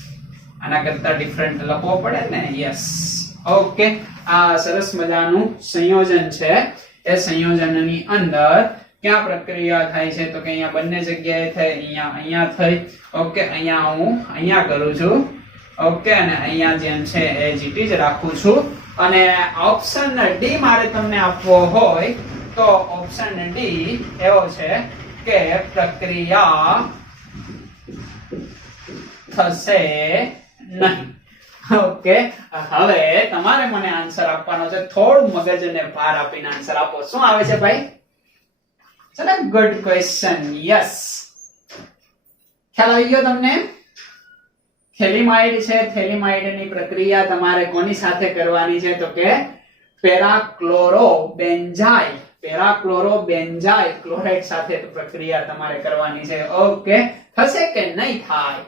આના કરતા ડિફરન્ટ લખવો પડે ને. યસ, ઓકે, આ સરસ મજાનું સંયોજન છે. એ સંયોજનની અંદર ક્યાં પ્રક્રિયા થાય છે? તો કે અહીંયા બંને જગ્યાએ થાય, અહીંયા થઈ, ઓકે, અહીંયા હું અહીંયા કરું છું, ઓકે, અને અહીંયા જેમ છે એ જીટી જ રાખું છું. અને ઓપ્શન ડી મારે તમને આપવો હોય તો ઓપ્શન ડી એવો છે કે પ્રક્રિયા થશે નહીં. ઓકે, હવે તમારે મને આન્સર આપવાનો છે. થોડું મગજને ભાર આપીને આન્સર આપો. શું આવે છે ભાઈ? ચલો, ગુડ ક્વેશ્ચન. યસ, ખ્યાલ આવી ગયો તમને? થેલીમાઇડ છે, થેલીમાઇડની પ્રક્રિયા તમારે કોની સાથે કરવાની છે? તો કે પેરાક્લોરોબેન્ઝાઇલ ક્લોરાઇડ સાથે પ્રક્રિયા તમારે કરવાની છે. ઓકે, થશે કે નહીં થાય?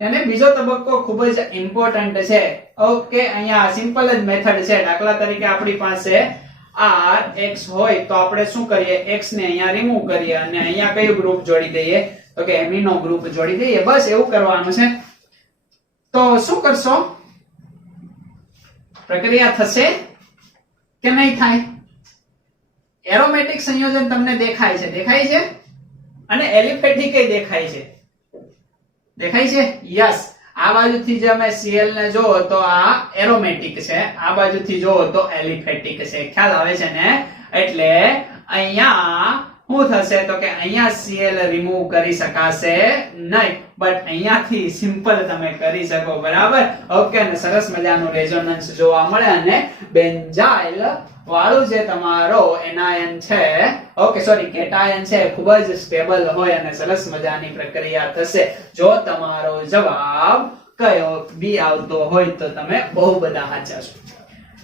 અને બીજો તબક્કો ખૂબ જ ઇમ્પોર્ટન્ટ છે. ઓકે, અહીંયા સિમ્પલ જ મેથડ છે. દાખલા તરીકે આપણી પાસે RX હોય તો આપણે શું કરીએ? X ને અહીંયા રિમૂવ કરીએ અને અહીંયા કયું ગ્રુપ જોડી દઈએ? તો કે એમિનો ગ્રુપ જોડી દઈએ. બસ એવું કરવાનું છે. તો શું કરશો? પ્રક્રિયા થશે કે નહીં થાય? એરોમેટિક સંયોજન તમને દેખાય છે? દેખાય છે? અને એલિફેટિક દેખાય છે? દેખાય છે? યસ. આ બાજુથી જે અમે Cl ને જોવો તો આ એરોમેટિક છે, આ બાજુથી જોવો તો એલિફેટિક છે. ખ્યાલ આવે છે ને? એટલે અહીંયા શું થશે? તો કે અહીંયા Cl રિમૂવ કરી શકાશે નહીં, બટ અહીંયાથી સિમ્પલ તમે કરી શકો. બરાબર, ઓકે, અને સરસ મજાનું રેઝોનન્સ જોવા મળે અને બેન્ઝાઇલ વાળું જે તમારો એનાયન છે, ઓકે, સોરી, કેટાયન છે, ખૂબ જ સ્ટેબલ હોય અને સરસ મજાની પ્રક્રિયા થશે. જો તમારો જવાબ કયો બી આવતો હોય તો તમે બહુ બધા સાચા છો.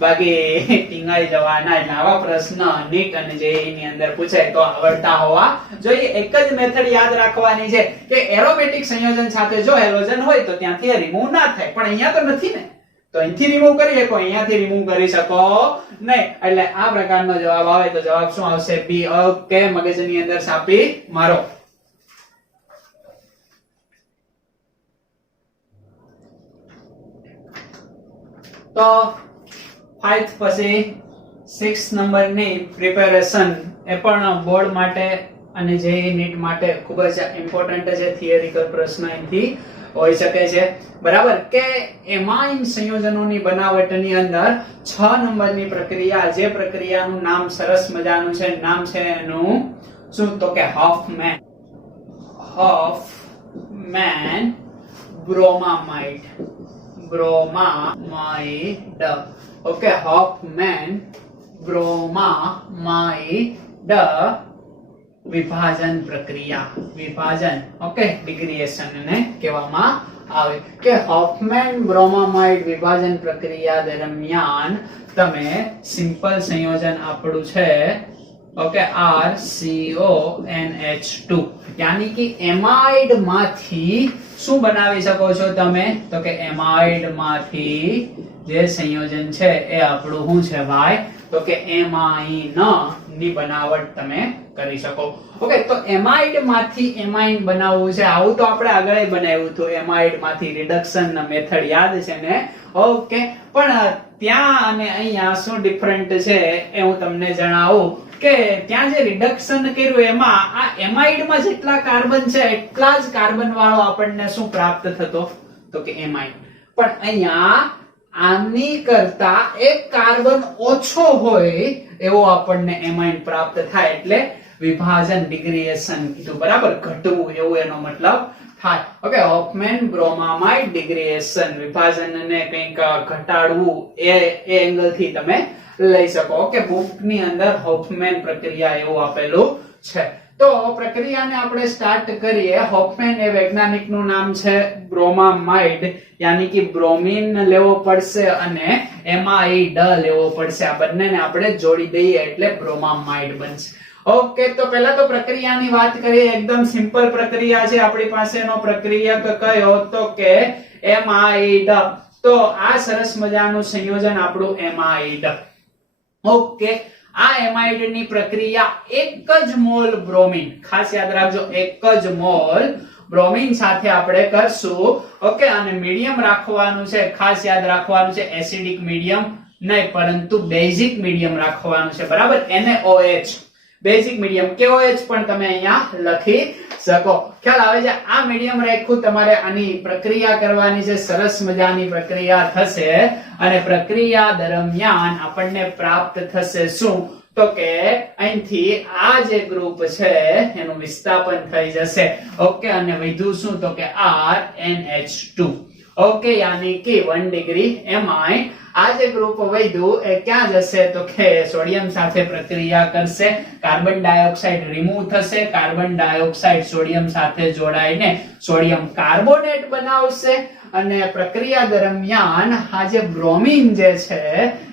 બાકી ટીંગાઈ જવાના. એટલે આવા પ્રશ્ન નીટ અને જેઈ ની અંદર પૂછાય તો આવડતા હોવા જોઈએ. એક જ મેથડ યાદ રાખવાની છે કે એરોમેટિક સંયોજન સાથે જો હેલોજન હોય તો ત્યાંથી રિમૂવ ના થાય, પણ અહીંયા તો નથી ને, તો અહીંથી રિમૂવ કરી શકો, અહીંયાથી રિમૂવ કરી શકો નહીં. એટલે આ પ્રકારનો જવાબ આવે તો જવાબ શું આવશે? બી. ઓકે, મગજની અંદર છાપી મારો. તો 5th પછી 6 નંબરની પ્રિપેરેશન એ પણ બોર્ડ માટે અને જેઈ નીટ માટે ખૂબ જ ઇમ્પોર્ટન્ટ છે. થિયરિકલ પ્રશ્ન અહીંથી હોઈ શકે છે. બરાબર કે એમાઇન સંયોજનોની બનાવટની અંદર 6 નંબરની પ્રક્રિયા, જે પ્રક્રિયાનું નામ સરસ મજાનું છે, નામ છે એનું શું તો કે હોફમેન બ્રોમામાઇડ. ઓકે, હોફમેન બ્રોમામાઇડ વિભાજન પ્રક્રિયા, ઓકે, ડિગ્રીએશન ને કહેવામાં આવે કે હોફમેન બ્રોમામાઇડ વિભાજન પ્રક્રિયા દરમિયાન તમે સિમ્પલ સંયોજન આપણું છે, ઓકે, RCONH2 યાની કે એમાઇડ માંથી શું બનાવી શકો છો તમે તો કે એમાઇડ માંથી જે સંયોજન છે એ આપણું શું છે ભાઈ તો કે એમાઇન ની બનાવટ તમે કરી શકો. ઓકે, તો એમાઇડ માંથી એમાઇન બનાવવું છે, આવું તો આપણે આગળ બનાવ્યું હતું, એમાઇડ માંથી રિડક્શન મેથડ યાદ છે ને. ઓકે, પણ ત્યાં અને અહીંયા શું ડિફરન્ટ છે એ હું તમને જણાવું કે ત્યાં જે રિડક્શન કર્યું એમાં આ એમાઇડમાં જેટલા કાર્બન છે એટલા જ કાર્બન વાળો આપણને શું પ્રાપ્ત થતો તો કે એમાઇન, પણ અહીંયા આની કરતા એક કાર્બન ઓછો હોય એવો આપણને એમાઇન પ્રાપ્ત થાય, એટલે વિભાજન ડિગ્રીએશન કીધું, બરાબર, ઘટવું એવું એનો મતલબ થાય. ઓકે, હોફમેન બ્રોમામાઇડ ડિગ્રીએશન, વિભાજનને કંઈક ઘટાડવું એ એંગલ થી તમે લઈ શકો. ઓકે, બુક ની અંદર હોફમેન પ્રક્રિયા એવું આપેલું છે. તો પ્રક્રિયાને આપણે સ્ટાર્ટ કરીએ. હોફમેન એ વૈજ્ઞાનિકનું નામ છે, બ્રોમામાઇડ યાની કે બ્રોમિન લેવો પડશે અને એમાઇડ લેવો પડશે, આ બંનેને આપણે જોડી દઈએ એટલે બ્રોમામાઇડ બનશે. ઓકે, તો પહેલા તો પ્રક્રિયાની વાત કરીએ. એકદમ સિમ્પલ પ્રક્રિયા છે આપણી પાસેનો પ્રક્રિયક કયો તો કે એમાઇડ. તો આ સરસ મજાનું સંયોજન આપણું એમાઇડ. ઓકે, આ એમાઇડ ની પ્રક્રિયા એક જ મોલ બ્રોમિન, ખાસ યાદ રાખજો, એક જ મોલ બ્રોમિન સાથે આપણે કરશું. ઓકે, અને મીડિયમ રાખવાનું છે, ખાસ યાદ રાખવાનું છે, એસિડિક મીડિયમ નહીં પરંતુ બેઝિક મીડિયમ રાખવાનું છે, બરાબર, NaOH બેઝિક મીડિયમ, KOH પણ તમે અહીંયા લખી શકો. ખ્યાલ આવે છે? આ મીડિયમ રાખ્યું તમારે. આની પ્રક્રિયા કરવાની છે, સરસ મજાની પ્રક્રિયા થશે અને પ્રક્રિયા દરમિયાન આપણને પ્રાપ્ત થશે શું તો કે અહીંથી આ જે ગ્રુપ છે એનું વિસ્થાપન થઈ જશે. ઓકે, અને વધ્યું શું તો કે RNH2. ઓકે, યાની કે 1 ડિગ્રી એમાઇન. આ જે ગ્રુપ વધ્યું એ ક્યાં જશે તો કે સોડિયમ સાથે પ્રક્રિયા કરશે, કાર્બન ડાયોક્સાઇડ રિમૂવ થશે, કાર્બન ડાયોક્સાઇડ સોડિયમ સાથે જોડાઈને સોડિયમ કાર્બોનેટ બનાવશે અને પ્રક્રિયા દરમિયાન આ જે બ્રોમિન જે છે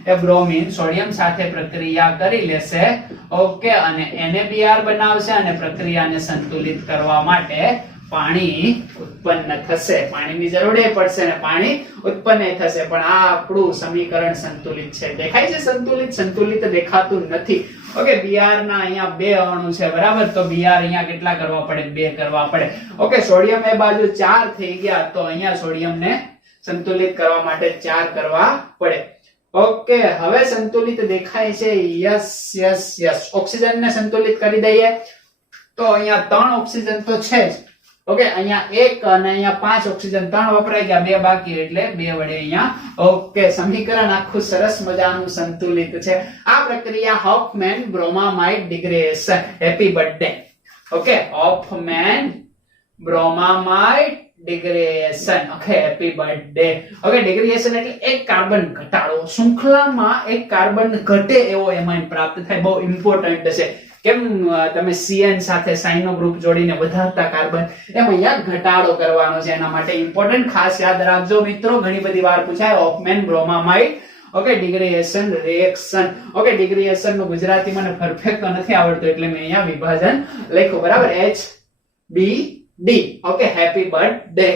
એ બ્રોમિન સોડિયમ સાથે પ્રક્રિયા કરી લેશે. ઓકે, અને NaBr બનાવશે અને પ્રક્રિયાને સંતુલિત કરવા માટે પાણી ઉત્પન્ન થશે. પાણીની જરૂર પડશે અને પાણી ઉત્પન્ન થશે, પણ આ આપણું સમીકરણ સંતુલિત છે. દેખાય છે સંતુલિત? સંતુલિત દેખાતું નથી. ઓકે, Br ના અહીંયા 2 અણુ છે, બરાબર, તો Br અહીંયા કેટલા કરવા પડે? 2 કરવા પડે. ઓકે, સોડિયમ એ બાજુ 4 થઈ ગયા, તો અહીંયા સોડિયમને સંતુલિત કરવા માટે 4 કરવા પડે. ઓકે, હવે સંતુલિત દેખાય છે? Yes yes yes. ઓક્સિજન ને સંતુલિત કરી દઈએ તો અહીંયા 3 ઓક્સિજન તો છે જ. ઓકે, અહીંયા 1 અને અહીંયા 5 ઓક્સિજન, 3 વપરાઈ ગયા, 2 બાકી એટલે 2 વડે અહીંયા. ઓકે, સમીકરણ આખું સરસ મજાનું સંતુલિત છે. આ પ્રક્રિયા Hofmann bromamide degradation. Happy birthday. Okay, Hofmann bromamide degradation. Okay, happy birthday. Okay, degradation એટલે એક કાર્બન ઘટાડો, શૃંખલામાં એક કાર્બન ઘટે એવો એમાઇન પ્રાપ્ત થાય. બહુ ઇમ્પોર્ટન્ટ છે. કેમ તમે CN સાથે સાઇનો ગ્રુપ જોડીને વધારતા કાર્બન, એમ અહીંયા ઘટાડો કરવાનો છે, એના માટે ઇમ્પોર્ટન્ટ, ખાસ યાદ રાખજો મિત્રો. ઘણી બધી વાર પૂછાય Hofmann bromamide. Okay, degradation reaction. Okay, degradation નું ગુજરાતી મને પરફેક્ટ નથી આવડતું એટલે મેં અહીંયા વિભાજન લખ્યું, બરાબર, HBD. ઓકે, હેપી બર્થડે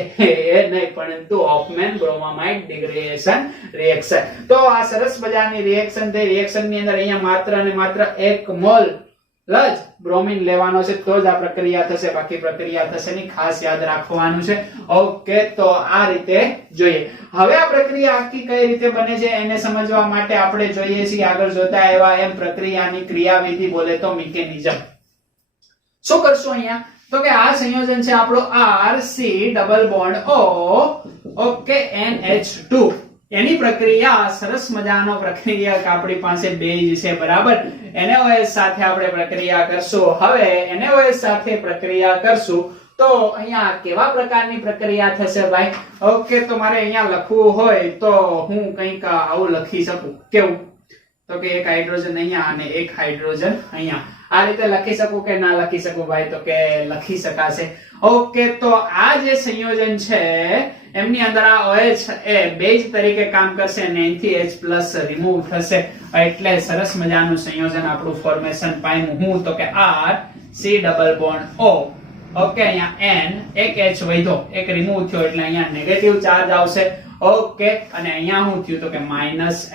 નહીં પરંતુ હોફમેન બ્રોમામાઇડ ડિગ્રેડેશન રિએક્શન. તો આ સરસ મજાની રિએક્શન થઈ. રિએક્શન ની અંદર અહીંયા માત્ર અને માત્ર 1 મોલ જ બ્રોમિન લેવાનો છે તો જ આ પ્રક્રિયા થશે, બાકી પ્રક્રિયા થશે નહીં, ખાસ યાદ રાખવાનું છે. ઓકે, તો આ રીતે જોઈએ. હવે આ પ્રક્રિયા આખી કઈ રીતે બને છે એને સમજવા માટે આપણે જોઈએ છીએ આગળ જોતા આવ્યા એમ પ્રક્રિયાની ક્રિયાવિધિ બોલે તો મિકેનિઝમ. શું કરશું અહીંયા? તો કે આ સંયોજન છે આપણો RC double bond O, okay, NH2. એની પ્રક્રિયા સરસ મજાનો પ્રક્રિયા આપણી પાસે બેઝ છે, બરાબર. NaOH સાથે આપણે પ્રક્રિયા કરશું. હવે NaOH સાથે પ્રક્રિયા કરશું તો અહીંયા કેવા પ્રકારની પ્રક્રિયા થશે ભાઈ? ઓકે, તો મારે અહીંયા લખવું હોય તો હું કંઈક આવું લખી શકું. કેવું? તો કે એક હાઇડ્રોજન અહીંયા અને એક હાઇડ્રોજન અહીંયા. આ રીતે લખી શકું કે ના લખી શકું ભાઈ? તો કે લખી શકાશે. ઓકે, તો આ જે સંયોજન છે એમની અંદર આ OH એ બેઝ તરીકે કામ કરશે અને અહીંથી H+ રિમૂવ થશે એટલે સરસ મજાનું સંયોજન આપણું ફોર્મેશન પામ્યું. હું તો કે RC double bond O, okay, અહીંયા N, એક H વધ્યો, એક રિમૂવ થયો એટલે અહીંયા નેગેટિવ ચાર્જ આવશે. ઓકે, અને અહીંયા શું થયું? તો કે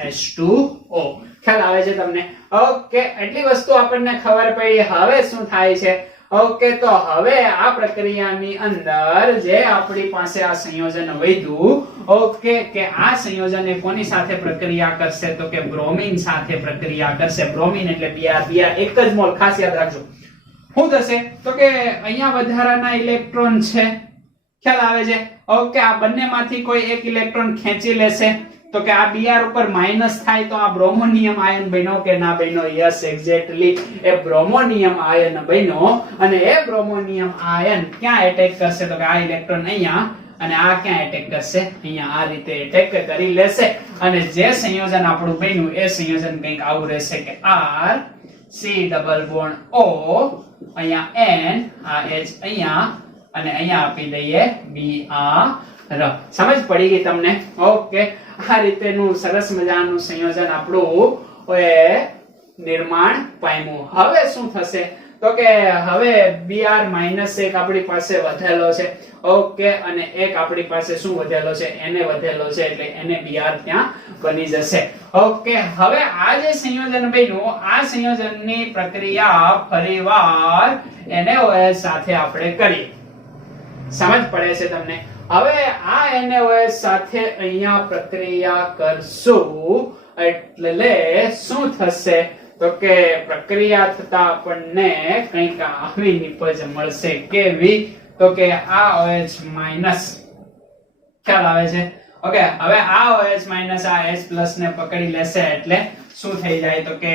-H2O. ખ્યાલ આવે છે તમને? ઓકે, એટલી વસ્તુ આપણને ખબર પડી. હવે શું થાય છે? ઓકે, તો હવે આ પ્રક્રિયાની અંદર જે આપણી પાસે આ સંયોજન વધ્યું, ઓકે, કે આ સંયોજન એ કોની સાથે પ્રક્રિયા કરશે? તો કે બ્રોમિન સાથે પ્રક્રિયા કરશે. બ્રોમિન એટલે Br એક જ મોલ, ખાસ યાદ રાખજો. શું થશે? તો કે અહીંયા વધારાના ઇલેક્ટ્રોન છે, ખ્યાલ આવે છે? ઓકે, આ બંનેમાંથી કોઈ એક ઇલેક્ટ્રોન ખેંચી લેશે તો કે આ Br ઉપર માઈનસ થાય તો આ બ્રોમોનિયમ આયન બન્યો કે ના બન્યો? યસ, એક્ઝેક્ટલી, એ બ્રોમોનિયમ આયન બન્યો. અને એ બ્રોમોનિયમ આયન ક્યાં એટેક કરશે? તો કે આ ઇલેક્ટ્રોન અહીંયા, અને આ ક્યાં એટેક કરશે? અહીંયા. આ રીતે એટેક કરી લેશે અને જે સંયોજન આપણું બન્યું એ સંયોજન કંઈક આવું રહેશે કે RC ડબલ બોન્ડ O, અહીંયા N, આ H અહીંયા, અને અહીંયા આપી દઈએ Br. સમજ પડી ગઈ તમને? ઓકે, આ રીતેનું સરસ મજાનું સંયોજન આપણું નિર્માણ પામ્યું. હવે શું થશે? તો કે હવે Br માઈનસ એક આપણી પાસે વધેલો છે, ઓકે, અને એક આપણી પાસે શું વધેલો છે? Na વધેલો છે એટલે NaBr ત્યાં બની જશે. ઓકે, હવે આ જે સંયોજન બન્યું આ સંયોજનની પ્રક્રિયા ફરીવાર NaOH સાથે આપણે કરીએ. સમજ પડે છે તમને? હવે આ NaOH સાથે અહીંયા પ્રક્રિયા કરશું એટલે શું થશે? તો કે પ્રક્રિયા થતા આપણને કંઈક આવી નિપજ મળશે. કેવી? તો કે આ OH માઈનસ, ખ્યાલ આવે છે? ઓકે, હવે આ OH માઈનસ આ H+ ને પકડી લેશે એટલે શું થઈ જાય? તો કે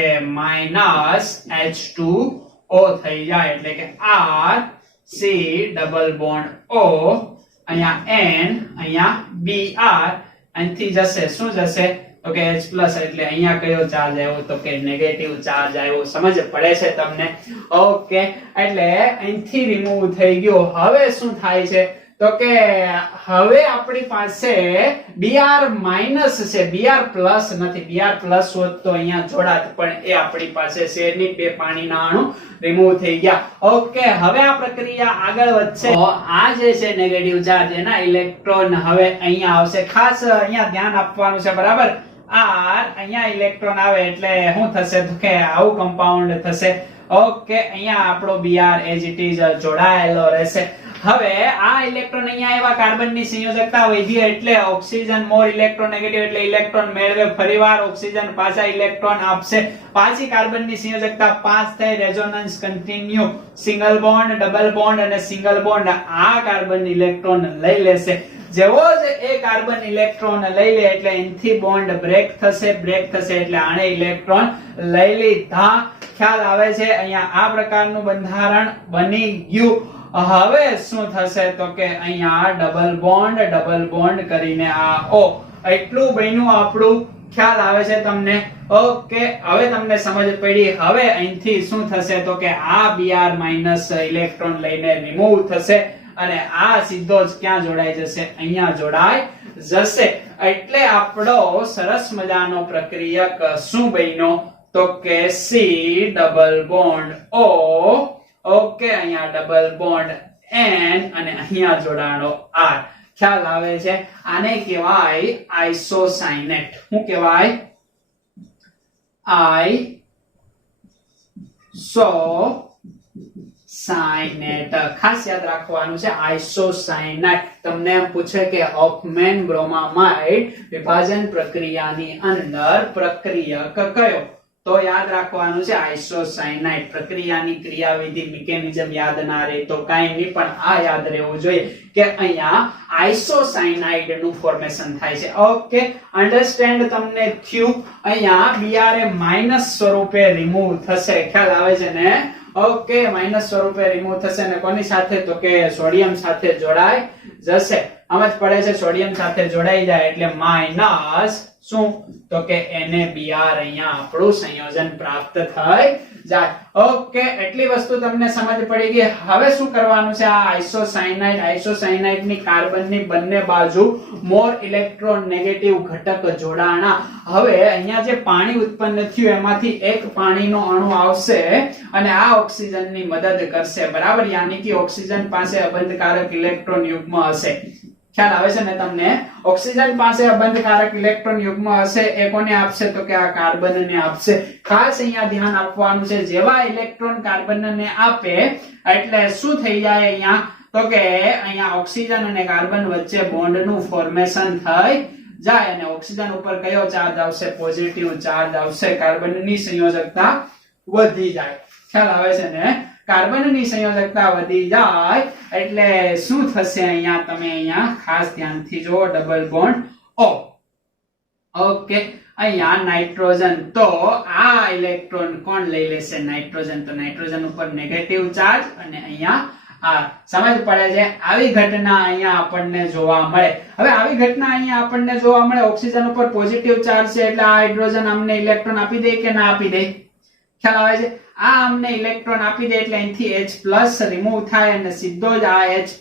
-H2O થઈ જાય એટલે કે RC ડબલ બોન્ડ O, અહીંયા N, અહીંયા Br, અહીંથી જશે શું જશે? તો કે H+ એટલે અહીંયા કયો ચાર્જ આવ્યો? તો કે નેગેટિવ ચાર્જ આવ્યો. સમજ પડે છે તમને? ઓકે, એટલે અહીંથી રિમૂવ થઈ ગયો. હવે શું થાય છે? તો કે હવે આપણી પાસે Br માઈનસ છે, Br પ્લસ નથી. Br હોત તો અહીંયા જોડાત, પણ એ આપણી પાસે છે નહીં. બે પાણીના અણુ રિમૂવ થઈ ગયા. ઓકે, હવે આ પ્રક્રિયા આગળ વધશે. આ જે છે નેગેટિવ ચાર્જ એના ઇલેક્ટ્રોન હવે અહીંયા આવશે. ખાસ અહીંયા ધ્યાન આપવાનું છે, બરાબર? અહીંયા ઇલેક્ટ્રોન આવે એટલે શું થશે? તો કે આવું કમ્પાઉન્ડ થશે. ઓકે, અહીંયા આપણો Br એજ ઇટ ઇઝ જોડાયેલો રહેશે. હવે આ ઇલેક્ટ્રોન અહીંયા આવ્યા, કાર્બનની સંયોજકતા વધી એટલે ઓક્સિજન મોર ઇલેક્ટ્રોનેગેટિવ એટલે ઇલેક્ટ્રોન મેળવે. ફરીવાર ઓક્સિજન પાછા ઇલેક્ટ્રોન આપશે. પાછી કાર્બનની સંયોજકતા 5 થઈ, resonance continue. Single bond, double bond અને સિંગલ બોન્ડ આ કાર્બન ઇલેક્ટ્રોન લઈ લેશે. જેવો જ એ કાર્બન ઇલેક્ટ્રોન લઈ લે એટલે એનથી બોન્ડ બ્રેક થશે. બ્રેક થશે એટલે આને ઇલેક્ટ્રોન લઈ લીધા. ખ્યાલ આવે છે? અહીંયા આ પ્રકારનું બંધારણ બની ગયું. હવે શું થશે? તો કે અહીંયા ડબલ બોન્ડ કરીને આ O, એટલું બન્યું આપણું. ખ્યાલ આવે છે તમને? ઓકે, હવે તમને સમજ પડી. હવે અહીંથી શું થશે? તો કે આ Br માઈનસ ઇલેક્ટ્રોન લઈને રિમૂવ થશે અને આ સીધો જ ક્યાં જોડાઈ જશે? અહીંયા જોડાઈ જશે. એટલે આપણો સરસ મજાનો પ્રક્રિયક શું બન્યો? તો કે C double bond O, okay, અહીંયા ડબલ બોન્ડ N અને અહીંયા જોડાણો R. ખ્યાલ આવે છે? આને કહેવાય આઇસોસાયનેટ. શું કહેવાય? આઇસોસાયનેટ. ખાસ યાદ રાખવાનું છે આઇસોસાયનાઇટ. તમને એમ પૂછે કે હોફમેન બ્રોમામાઇડ વિભાજન પ્રક્રિયાની અંદર પ્રક્રિયક કયો, તો યાદ રાખવાનું છે આઇસોસાયનાઇટ. પ્રક્રિયાની ક્રિયાવિધિ મિકેનિઝમ યાદ ના રહે તો કાંઈ નહીં, પણ આ યાદ રહેવું જોઈએ કે અહીંયા આઇસોસાયનાઇડ નું ફોર્મેશન થાય છે. ઓકે, અન્ડરસ્ટેન્ડ તમને થયું? અહીંયા Br એ માઈનસ સ્વરૂપે રિમૂવ થશે. ખ્યાલ આવે છે ને? ઓકે, માઈનસ સ્વરૂપે રિમૂવ થશે ને કોની સાથે, તો કે સોડિયમ સાથે જોડાઈ જશે. સમજ પડે છે? સોડિયમ સાથે જોડાઈ જાય એટલે માઈનસ શું, તો કે NaBr અહીંયા આપણું સંયોજન પ્રાપ્ત થઈ જાય. ઓકે, એટલી વસ્તુ તમને સમજ પડી ગઈ. હવે શું કરવાનું છે? આ આઇસોસાયનાઇડ ની કાર્બનની બંને બાજુ મોર ઇલેક્ટ્રોનેગેટિવ ઘટક જોડાણા. હવે અહીંયા જે પાણી ઉત્પન્ન થયું એમાંથી એક પાણીનો અણુ આવશે અને આ ઓક્સિજનની મદદ કરશે. બરાબર, યાની કે ઓક્સિજન પાસે અબંધકારક ઇલેક્ટ્રોન યુગ્મ હશે. ખ્યાલ આવે છે ને તમને? ઓક્સિજન પાસે અબંધકારક ઇલેક્ટ્રોન યુગ્મ હશે એ કોને આપશે, તો કે આ કાર્બનને આપશે. ખાસ અહીંયા ધ્યાન આપવાનું છે, જેવા ઇલેક્ટ્રોન કાર્બનને આપે એટલે શું થઈ જાય અહીંયા, તો કે અહીંયા ઓક્સિજન અને કાર્બન વચ્ચે બોન્ડનું ફોર્મેશન થઈ જાય અને ઓક્સિજન ઉપર કયો ચાર્જ આવશે, પોઝિટિવ ચાર્જ આવશે. કાર્બનની સંયોજકતા વધી જાય. ખ્યાલ આવે છે ને? કાર્બનની સંયોજકતા વધી જાય એટલે શું થશે અહીંયા, તમે અહીંયા ખાસ ધ્યાનથી જુઓ, ડબલ બોન્ડ O. ઓકે, અહીંયા નાઇટ્રોજન, તો આ ઇલેક્ટ્રોન કોણ લઈ લેશે? નાઇટ્રોજન. તો નાઇટ્રોજન ઉપર નેગેટિવ ચાર્જ અને અહીંયા આ. સમજ પડે છે? આવી ઘટના અહીંયા આપણને જોવા મળે. હવે આવી ઘટના અહીંયા આપણને જોવા મળે, ઓક્સિજન ઉપર પોઝિટિવ ચાર્જ છે એટલે આ હાઇડ્રોજન અમને ઇલેક્ટ્રોન આપી દે કે ના આપી દે? ખ્યાલ આવે છે? આ અમને ઇલેક્ટ્રોન આપી દે એટલે અહીંથી H+ રિમૂવ થાય અને સીધો જ આ H+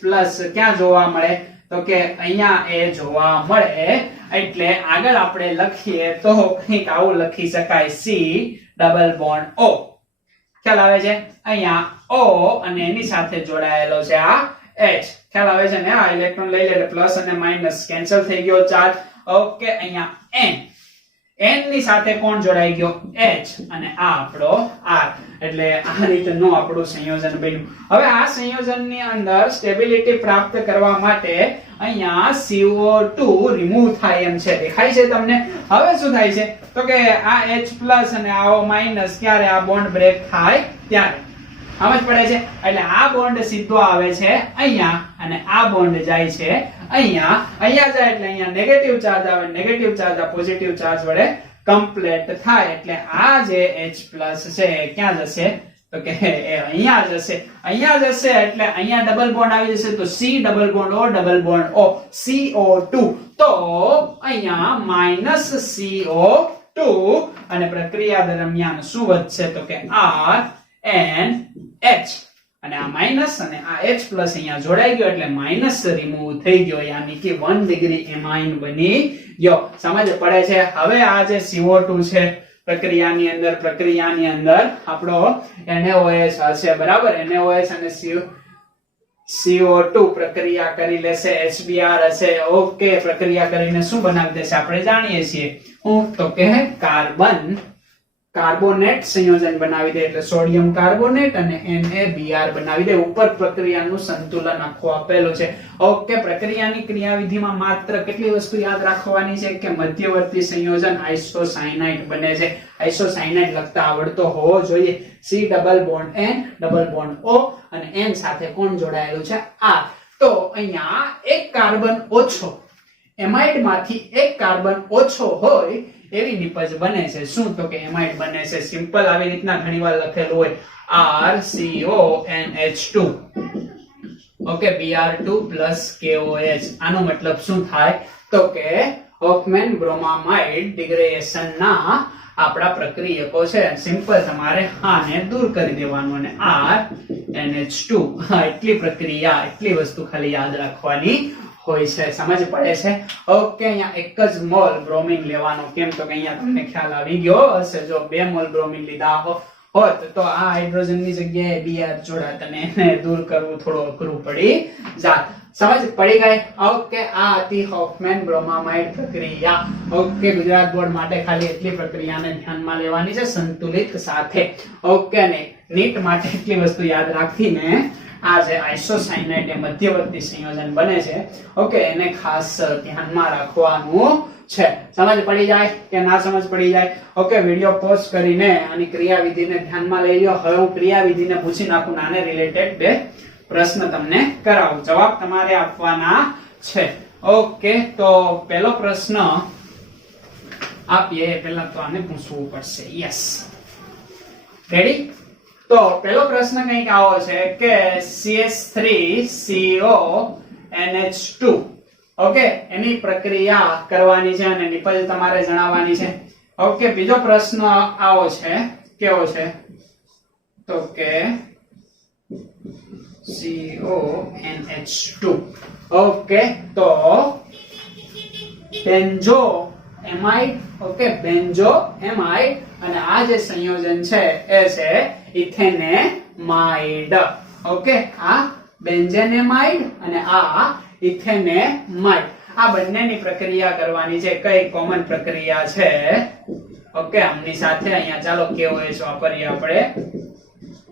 ક્યાં જોવા મળે, તો કે અહીંયા એ જોવા મળે. એટલે આગળ આપણે લખીએ તો કંઈક આવું લખી શકાય, C ડબલ બોન્ડ O. ખ્યાલ આવે છે? અહીંયા O અને એની સાથે જોડાયેલો છે આ H. ખ્યાલ આવે છે ને? આ ઇલેક્ટ્રોન લઈ લે એટલે પ્લસ અને માઈનસ કેન્સલ થઈ ગયો ચાર્જ. ઓકે, અહીંયા N ની સાથે કોણ જોડાઈ ગયો? H અને આ આપણો R. એટલે આ રીતનું આપણું સંયોજન બન્યું. હવે આ સંયોજનની અંદર સ્ટેબિલિટી પ્રાપ્ત કરવા માટે અહીંયા CO2 રિમૂવ થાય એમ છે. દેખાય છે તમને? હવે શું થાય છે, તો કે આ H+ અને આ માઈનસ ક્યારે આ બોન્ડ બ્રેક થાય ત્યારે. સમજ પડે છે? એટલે આ બોન્ડ સીધો આવે છે અહીંયા અને આ બોન્ડ જાય છે અહીંયા. અહીંયા જાય એટલે અહીંયા નેગેટિવ ચાર્જ આવે, નેગેટિવ ચાર્જ આ પોઝિટિવ ચાર્જ વડે કમ્પ્લીટ થાય. એટલે આ જે H+ છે ક્યાં જશે, તો કે એ અહીંયા જશે. અહીંયા જશે એટલે અહીંયા ડબલ બોન્ડ આવી જશે તો C double bond O double bond O CO2. તો અહીંયા -CO2 અને પ્રક્રિયા દરમિયાન શું વધશે, તો કે RNH. અને આ માઈનસ અને આ H+ અહીંયા જોડાઈ ગયો એટલે માઈનસ રિમૂવ થઈ ગયો, યાની કે 1 ડિગ્રી એમાઇન બની ગયો. સમજ પડે છે? હવે આ જે CO2 છે પ્રક્રિયાની અંદર આપણો NaOH હશે. બરાબર, NaOH અને CO2 પ્રક્રિયા કરી લેશે, HBr હશે. ઓકે, પ્રક્રિયા કરીને શું બનાવી દેશે આપણે જાણીએ છીએ, હું તો કે કાર્બોનેટ સંયોજન બનાવી દે. એટલે સોડિયમ કાર્બોનેટ અને NaBr બનાવી દે. ઉપર પ્રક્રિયાનું સંતુલન આખું આપેલું છે. ઓકે, પ્રક્રિયાની ક્રિયાવિધિમાં માત્ર કેટલી વસ્તુ યાદ રાખવાની છે કે મધ્યવર્તી સંયોજન આઇસોસાયનાઇડ બને છે. આઇસોસાયનાઇડ લખતા આવડતો હોવો જોઈએ. C double bond N double bond O અને N સાથે કોણ જોડાયેલું છે? R. તો અહીંયા એક કાર્બન ઓછો, એમાઇડ માંથી એક કાર્બન ઓછો હોય એવી નિપજ બને છે. શું, તો કે એમાઇડ બને છે. સિમ્પલ આવી રીતના ઘણીવાર લખેલું હોય RCONH2. Okay, Br2 KOH. આનો મતલબ શું થાય, તો કે હોફમેન બ્રોમામાઇડ ડિગ્રેડેશન ના આપણા પ્રક્રિયકો છે. સિમ્પલ તમારે આને દૂર કરી દેવાનું અને RNH2. એટલી પ્રક્રિયા, એટલી વસ્તુ ખાલી યાદ રાખવાની હોય છે. સમજ પડે છે? ઓકે, અહીંયા એક જ મોલ બ્રોમિન લેવાનો. કેમ, તો કે અહીંયા તમને ખ્યાલ આવી ગયો હશે. જો 2 મોલ બ્રોમિન લીધા હોત તો આ હાઇડ્રોજનની જગ્યાએ Br જોડાત અને એને દૂર કરવું થોડું અઘરું પડી જાત. સમજ પડી ગઈ? ઓકે, આ હતી હોફમેન બ્રોમામાઇડ પ્રક્રિયા. ઓકે, ગુજરાત બોર્ડ માટે ખાલી એટલી પ્રક્રિયાને ધ્યાનમાં લેવાની છે સંતુલિત સાથે. ઓકે, ને નીટ માટે એટલી વસ્તુ યાદ રાખીને આ જે આઇસોસાયનાઇડ એ મધ્યવર્તી સંયોજન બને છે, ઓકે, એને ખાસ ધ્યાનમાં રાખવાનું છે. સમજ પડી જાય કે ના સમજ પડી જાય? ઓકે, વિડિયો પોઝ કરીને આની ક્રિયાવિધિને ધ્યાનમાં લઈ લો. હવે હું ક્રિયાવિધિને પૂછી નાખું, આને રિલેટેડ બે પ્રશ્ન તમને કરાવું, જવાબ તમારે આપવાના છે. ઓકે, તો પહેલો પ્રશ્ન આપીએ પહેલા તો આને પૂછવું પડશે. Yes, ready? તો પહેલો પ્રશ્ન કંઈક આવો છે કે CH3CONH2, ઓકે, એની પ્રક્રિયા કરવાની છે અને નિપજ તમારે જણાવવાની છે. ઓકે, બીજો પ્રશ્ન આવો છે, કેવો છે? તો કે CONH2. ઓકે, તો બેન્ઝો એમાઇડ, ઓકે, બેન્ઝો એમાઇડ, અને આ જે સંયોજન છે એ છે ઇથેનેમાઇડ. ઓકે, આ બેન્ઝેનેમાઇડ અને આ ઇથેનેમાઇડ, આ બંનેની પ્રક્રિયા કરવાની છે. કઈ કોમન પ્રક્રિયા છે? ઓકે, આમની સાથે અહીંયા ચાલો KOH વાપરીએ આપણે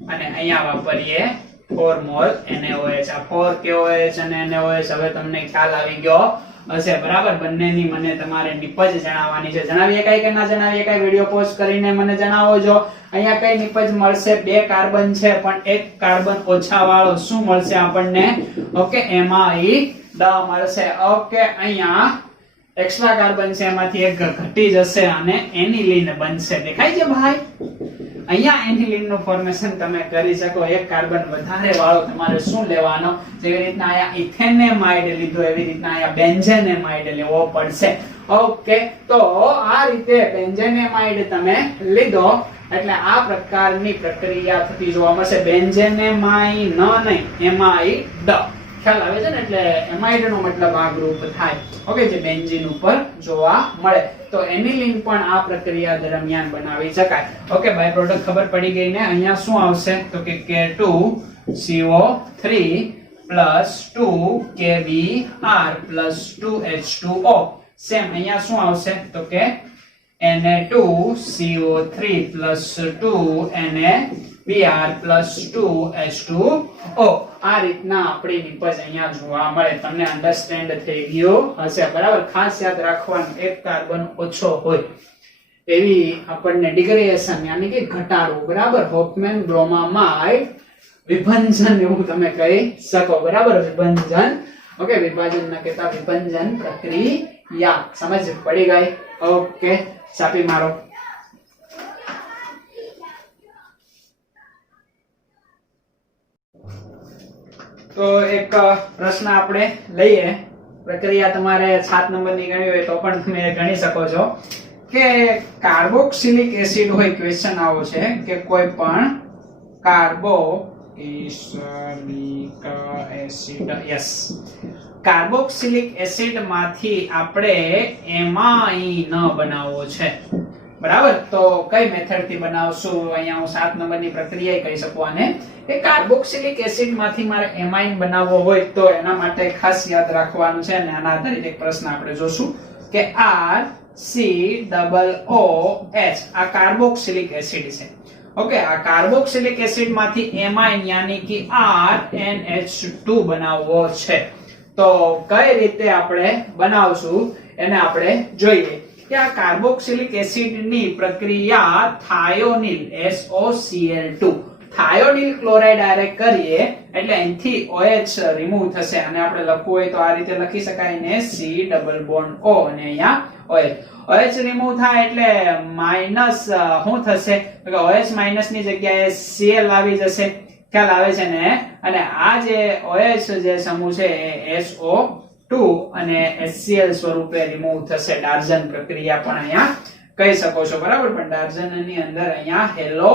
અને અહીંયા વાપરીએ 4 મોલ NaOH. આ 4 KOH અને NaOH હવે તમને ખ્યાલ આવી ગયો હશે, બરાબર? બંનેની મને તમારે નિપજ જણાવવાની છે. જણાવીએ કઈ કે ના જણાવીએ કઈ? વિડિયો પોઝ કરીને મને જણાવો જો. અહીંયા કઈ નિપજ મળશે? 2 કાર્બન છે પણ 1 કાર્બન ઓછા વાળો શું મળશે આપણને? ઓકે, એમાઇડ મળશે. ઓકે, અહીંયા એક્સ્ટ્રા કાર્બન છે એમાંથી એક ઘટી જશે અને એનિલીન બનશે. દેખાય છે ભાઈ? અહીંયા એનિલીન નું ફોર્મેશન તમે કરી શકો. એક કાર્બન વધારે વાળો તમારે શું લેવાનો? જેવી રીતના અહીંયા ઇથેનેમાઇડ લીધો એવી રીતના અહીંયા બેન્ઝેનેમાઇડ લેવો પડશે. ઓકે, તો આ રીતે બેન્ઝેનેમાઇડ તમે લીધો એટલે આ પ્રકારની પ્રક્રિયા થતી જોવા મળશે. બેન્ઝેનેમાઇન નહીં, એમાઇડ. ખ્યાલ આવે છે ને? એટલે એમાઇડ નો મતલબ આ ગ્રુપ થાય. ઓકે, જે બેન્ઝીન ઉપર જોવા મળે. તો એનિલીન પણ આ પ્રક્રિયા દરમિયાન બનાવી શકાય. ઓકે, બાય પ્રોડક્ટ ખબર પડી ગઈ ને? અહીંયા શું આવશે? તો કે K2CO3 + 2KBr + 2H2O. સેમ અહીંયા શું આવશે? તો કે Na2CO3 + 2NaBr + 2H2O. આ રીતના આપણી નિપજ અહીંયા જોવા મળે. તમને અન્ડરસ્ટેન્ડ થઈ ગયો હશે, બરાબર? ખાસ યાદ રાખવાનું, એક કાર્બન ઓછો હોય એવી આપણને ડિગ્રેડેશન યાની કે ઘટાડો, બરાબર? હોફમેન બ્રોમામાઇડ વિભંજન એવું તમે કહી શકો, બરાબર? વિભંજન. ઓકે, વિભાજન ન કહેતા વિભંજન પ્રક્રિયા. સમજ પડી ગઈ? ઓકે, છાપી મારો. તો એક પ્રશ્ન આપણે લઈએ. પ્રક્રિયા તમારે 7 નંબરની ગણી હોય તો પણ તમે ગણી શકો છો કે કાર્બોક્સિલિક એસિડ હોય. ક્વેશ્ચન આવો છે કે કોઈ પણ carboxylic acid, yes, carboxylic acid માંથી આપણે એમાઇન બનાવવો છે, બરાબર? તો કઈ મેથડ થી બનાવશું? અહીંયા હું 7 નંબરની પ્રક્રિયા કહી શકું આને કે કાર્બોક્સિલિક એસિડ માંથી મારે એમાઇન બનાવવો હોય તો એના માટે ખાસ યાદ રાખવાનું છે અને આના આધારિત એક પ્રશ્ન આપણે જોશું કે RCOOH આ કાર્બોક્સિલિક એસિડ છે. ઓકે, આ કાર્બોક્સિલિક એસિડ માંથી એમાઇન યાની કે RNH2 બનાવવો છે. તો કઈ રીતે આપણે બનાવશું એને આપણે જોઈએ કે આ કાર્બોક્સિલિક એસિડ ની પ્રક્રિયા થાયોનિલ SOCl2, થાયોનિલ ક્લોરાઇડ આરે કરીએ એટલે અહીંથી OH રિમૂવ થશે અને આપણે લખવું હોય તો આ રીતે લખી શકાય ને C ડબલ બોન્ડ O અને અહીંયા OH રિમૂવ થાય એટલે માઈનસ શું થશે? તો કે OH માઈનસ ની જગ્યાએ Cl આવી જશે. ખ્યાલ આવે છે ને? અને આ જે OH જે સમૂહ છે એ SO2 અને HCl સ્વરૂપે રિમૂવ થશે. ડાર્ઝન પ્રક્રિયા પણ અહીંયા કહી શકો છો, બરાબર? પણ ડાર્ઝન ની અંદર અહીંયા હેલો,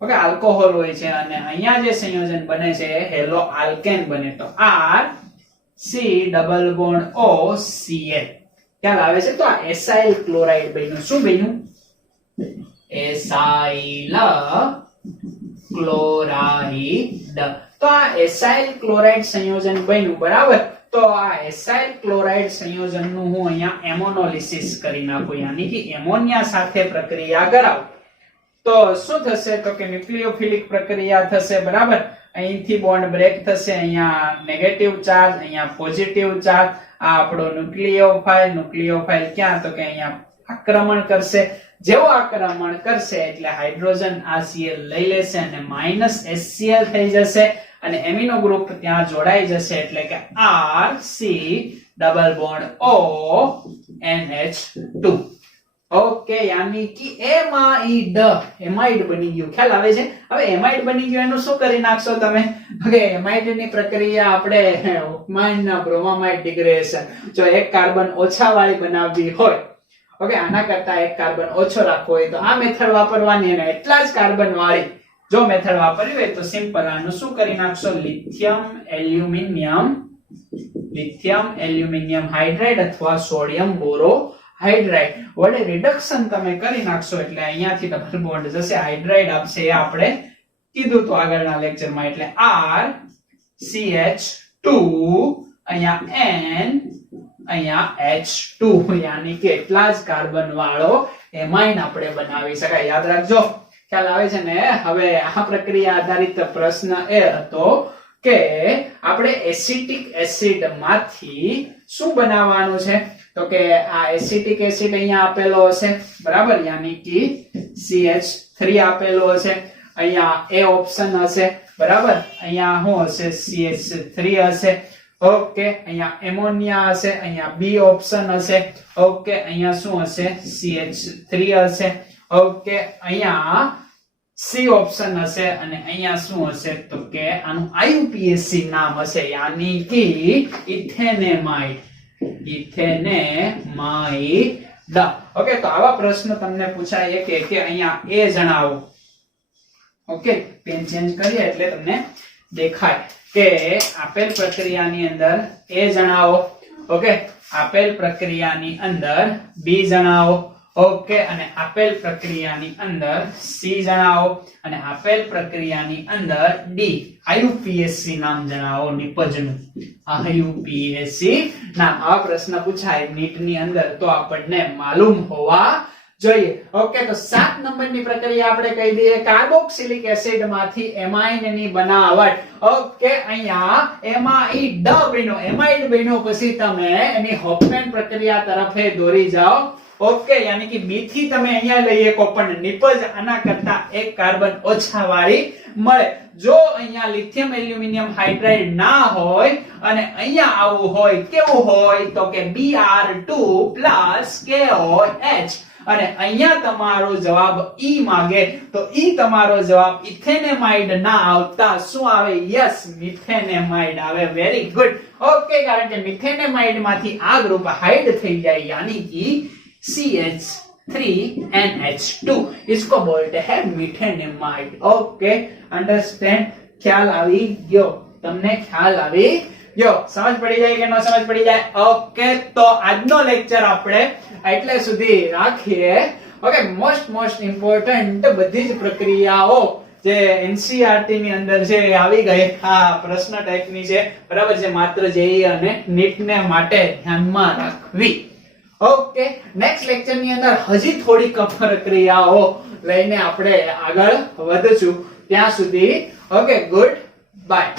ઓકે, આલ્કોહોલ હોય છે અને અહીંયા જે સંયોજન બને છે હેલો આલ્કેન બને. તો R C double bond O Cl. ખ્યાલ આવે છે? તો આ એસાઇલ ક્લોરાઇડ બન્યું. શું બન્યું? Acyl chloride. તો આ એસાઇલ ક્લોરાઇડ સંયોજન બન્યું, બરાબર. તો આ એસાઇલ ક્લોરાઇડ સંયોજનનું હું અહીંયા એમોનોલિસિસ કરી નાખું, યાની કે એમોનિયા સાથે પ્રક્રિયા કરાવું. તો શું થશે? તો કે ન્યુક્લિયોફિલિક પ્રક્રિયા થશે, બરાબર. અહીંથી બોન્ડ બ્રેક થશે, અહીંયા નેગેટિવ ચાર્જ, અહીંયા પોઝિટિવ ચાર્જ. આ આપણો ન્યુક્લિયોફાઇલ ક્યાં? તો કે અહીંયા આક્રમણ કરશે. જેવો આક્રમણ કરશે એટલે હાઇડ્રોજન આ Cl લઈ લેશે અને -HCl થઈ જશે અને એમિનો ગ્રુપ ત્યાં જોડાઈ જશે એટલે કે RC double bond O NH2. Okay, યાની કે એમાઇડ બની ગયું. ખ્યાલ આવે છે? હવે એમાઇડ બની ગયું એનું શું કરી નાખશો તમે? ઓકે, એમાઇડ ની પ્રક્રિયા આપણે ઓકમાઇન ના બ્રોમામાઇડ ડિગ્રેડેશન, જો એક કાર્બન ઓછા વાળી બનાવવી હોય, ઓકે, આના કરતા એક કાર્બન ઓછો રાખવો હોય તો આ મેથડ વાપરવાની, અને એટલા જ કાર્બન વાળી જો મેથડ વાપરવી હોય તો સિમ્પલ આનું શું કરી નાખશો? લિથિયમ એલ્યુમિનિયમ હાઇડ્રાઇડ અથવા સોડિયમ બોરોહાઇડ્રાઇડ વડે રિડક્શન તમે કરી નાખશો એટલે અહીંયાથી ડબલ બોન્ડ જશે, હાઇડ્રાઇડ આપશે. એ આપણે કીધું તો આગળના લેક્ચરમાં. એટલે RCH2 અહીંયા N અહીંયા H2, યાની કે એટલા જ કાર્બન વાળો એમાઇન આપણે બનાવી શકાય. યાદ રાખજો, ખ્યાલ આવે છે ને? હવે આ પ્રક્રિયા આધારિત પ્રશ્ન એ હતો કે આપણે એસિટિક એસિડ માંથી શું બનાવવાનું છે? તો કે આ એસિટિક એસિડ અહીંયા આપેલો હશે, બરાબર, યાની કે CH3 આપેલો હશે. અહીંયા A ઓપ્શન હશે, બરાબર. અહીંયા શું હશે? CH3 હશે. ઓકે, અહીંયા એમોનિયા હશે, અહીંયા B ઓપ્શન હશે. ઓકે, અહીંયા શું હશે? CH3 હશે. ઓકે, અહીંયા C ઓપ્શન હશે અને અહીંયા શું હશે? તો કે આનું IUPAC નામ હશે, યાની કે ઇથેનેમાઇડ. ઓકે, તો આવા પ્રશ્ન તમને પૂછાય કે અહીંયા A જણાવો. ઓકે, પેન ચેન્જ કરીએ એટલે તમને દેખાય કે આપેલ પ્રક્રિયાની અંદર A જણાવો. ઓકે, આપેલ પ્રક્રિયાની અંદર B જણાવો. ઓકે, અને આપેલ પ્રક્રિયાની અંદર C જણાવો અને આપેલ પ્રક્રિયાની અંદર D IUPAC નામ જણાવો. નિપજનું IUPAC નામ. આ પ્રશ્ન પૂછાય નીટ ની અંદર તો આપણને માલુમ હોવા જોઈએ. ઓકે, તો 7 નંબરની પ્રક્રિયા આપણે કહી દઈએ, કાર્બોક્સિલિક એસિડ માંથી એમાઇન ની બનાવટ. ઓકે, અહીંયા એમાઇડ બન્યો પછી તમે એની હોફમેન પ્રક્રિયા તરફે દોરી જાઓ. ઓકે, યાની કે B થી તમે અહીંયા લઈ શકો પણ નિપજ આના કરતા એક કાર્બન ઓછા વાળી મળે. જો અહીંયા લિથિયમ એલ્યુમિનિયમ હાઇડ્રાઇડ ના હોય અને અહીંયા આવું હોય, કેવું હોય? તો કે Br2 KOH. અને અહીંયા તમારો જવાબ E માંગે તો E તમારો જવાબ ઇથેનેમાઇડ ના આવતા શું આવે? યસ, મિથેનેમાઇડ આવે. Very good. ઓકે, કારણ કે મિથેનેમાઇડ માંથી આ ગ્રુપ હાઇડ થઈ જાય, યાની કે CH3NH2 इसको बोलते हैं मिथेनेमाइड. Okay, understand? ख्याल આવી ગયો? તમને ખ્યાલ આવી ગયો? સમજ પડી જાય કે ન સમજ પડી જાય? ઓકે, તો આજનો લેક્ચર આપણે એટલે સુધી રાખીએ. ઓકે, મોસ્ટ ઇમ્પોર્ટન્ટ બધી જ પ્રક્રિયાઓ જે NCERT ની અંદર છે એ આવી ગઈ. આ પ્રશ્ન ટાઈપની છે, બરાબર છે, માત્ર JEE અને NEET ને માટે ધ્યાનમાં રાખવી. ઓકે, નેક્સ્ટ લેક્ચર ની અંદર હજી થોડીક પ્રક્રિયાઓ લઈને આપણે આગળ વધશું. ત્યાં સુધી ઓકે, ગુડ બાય.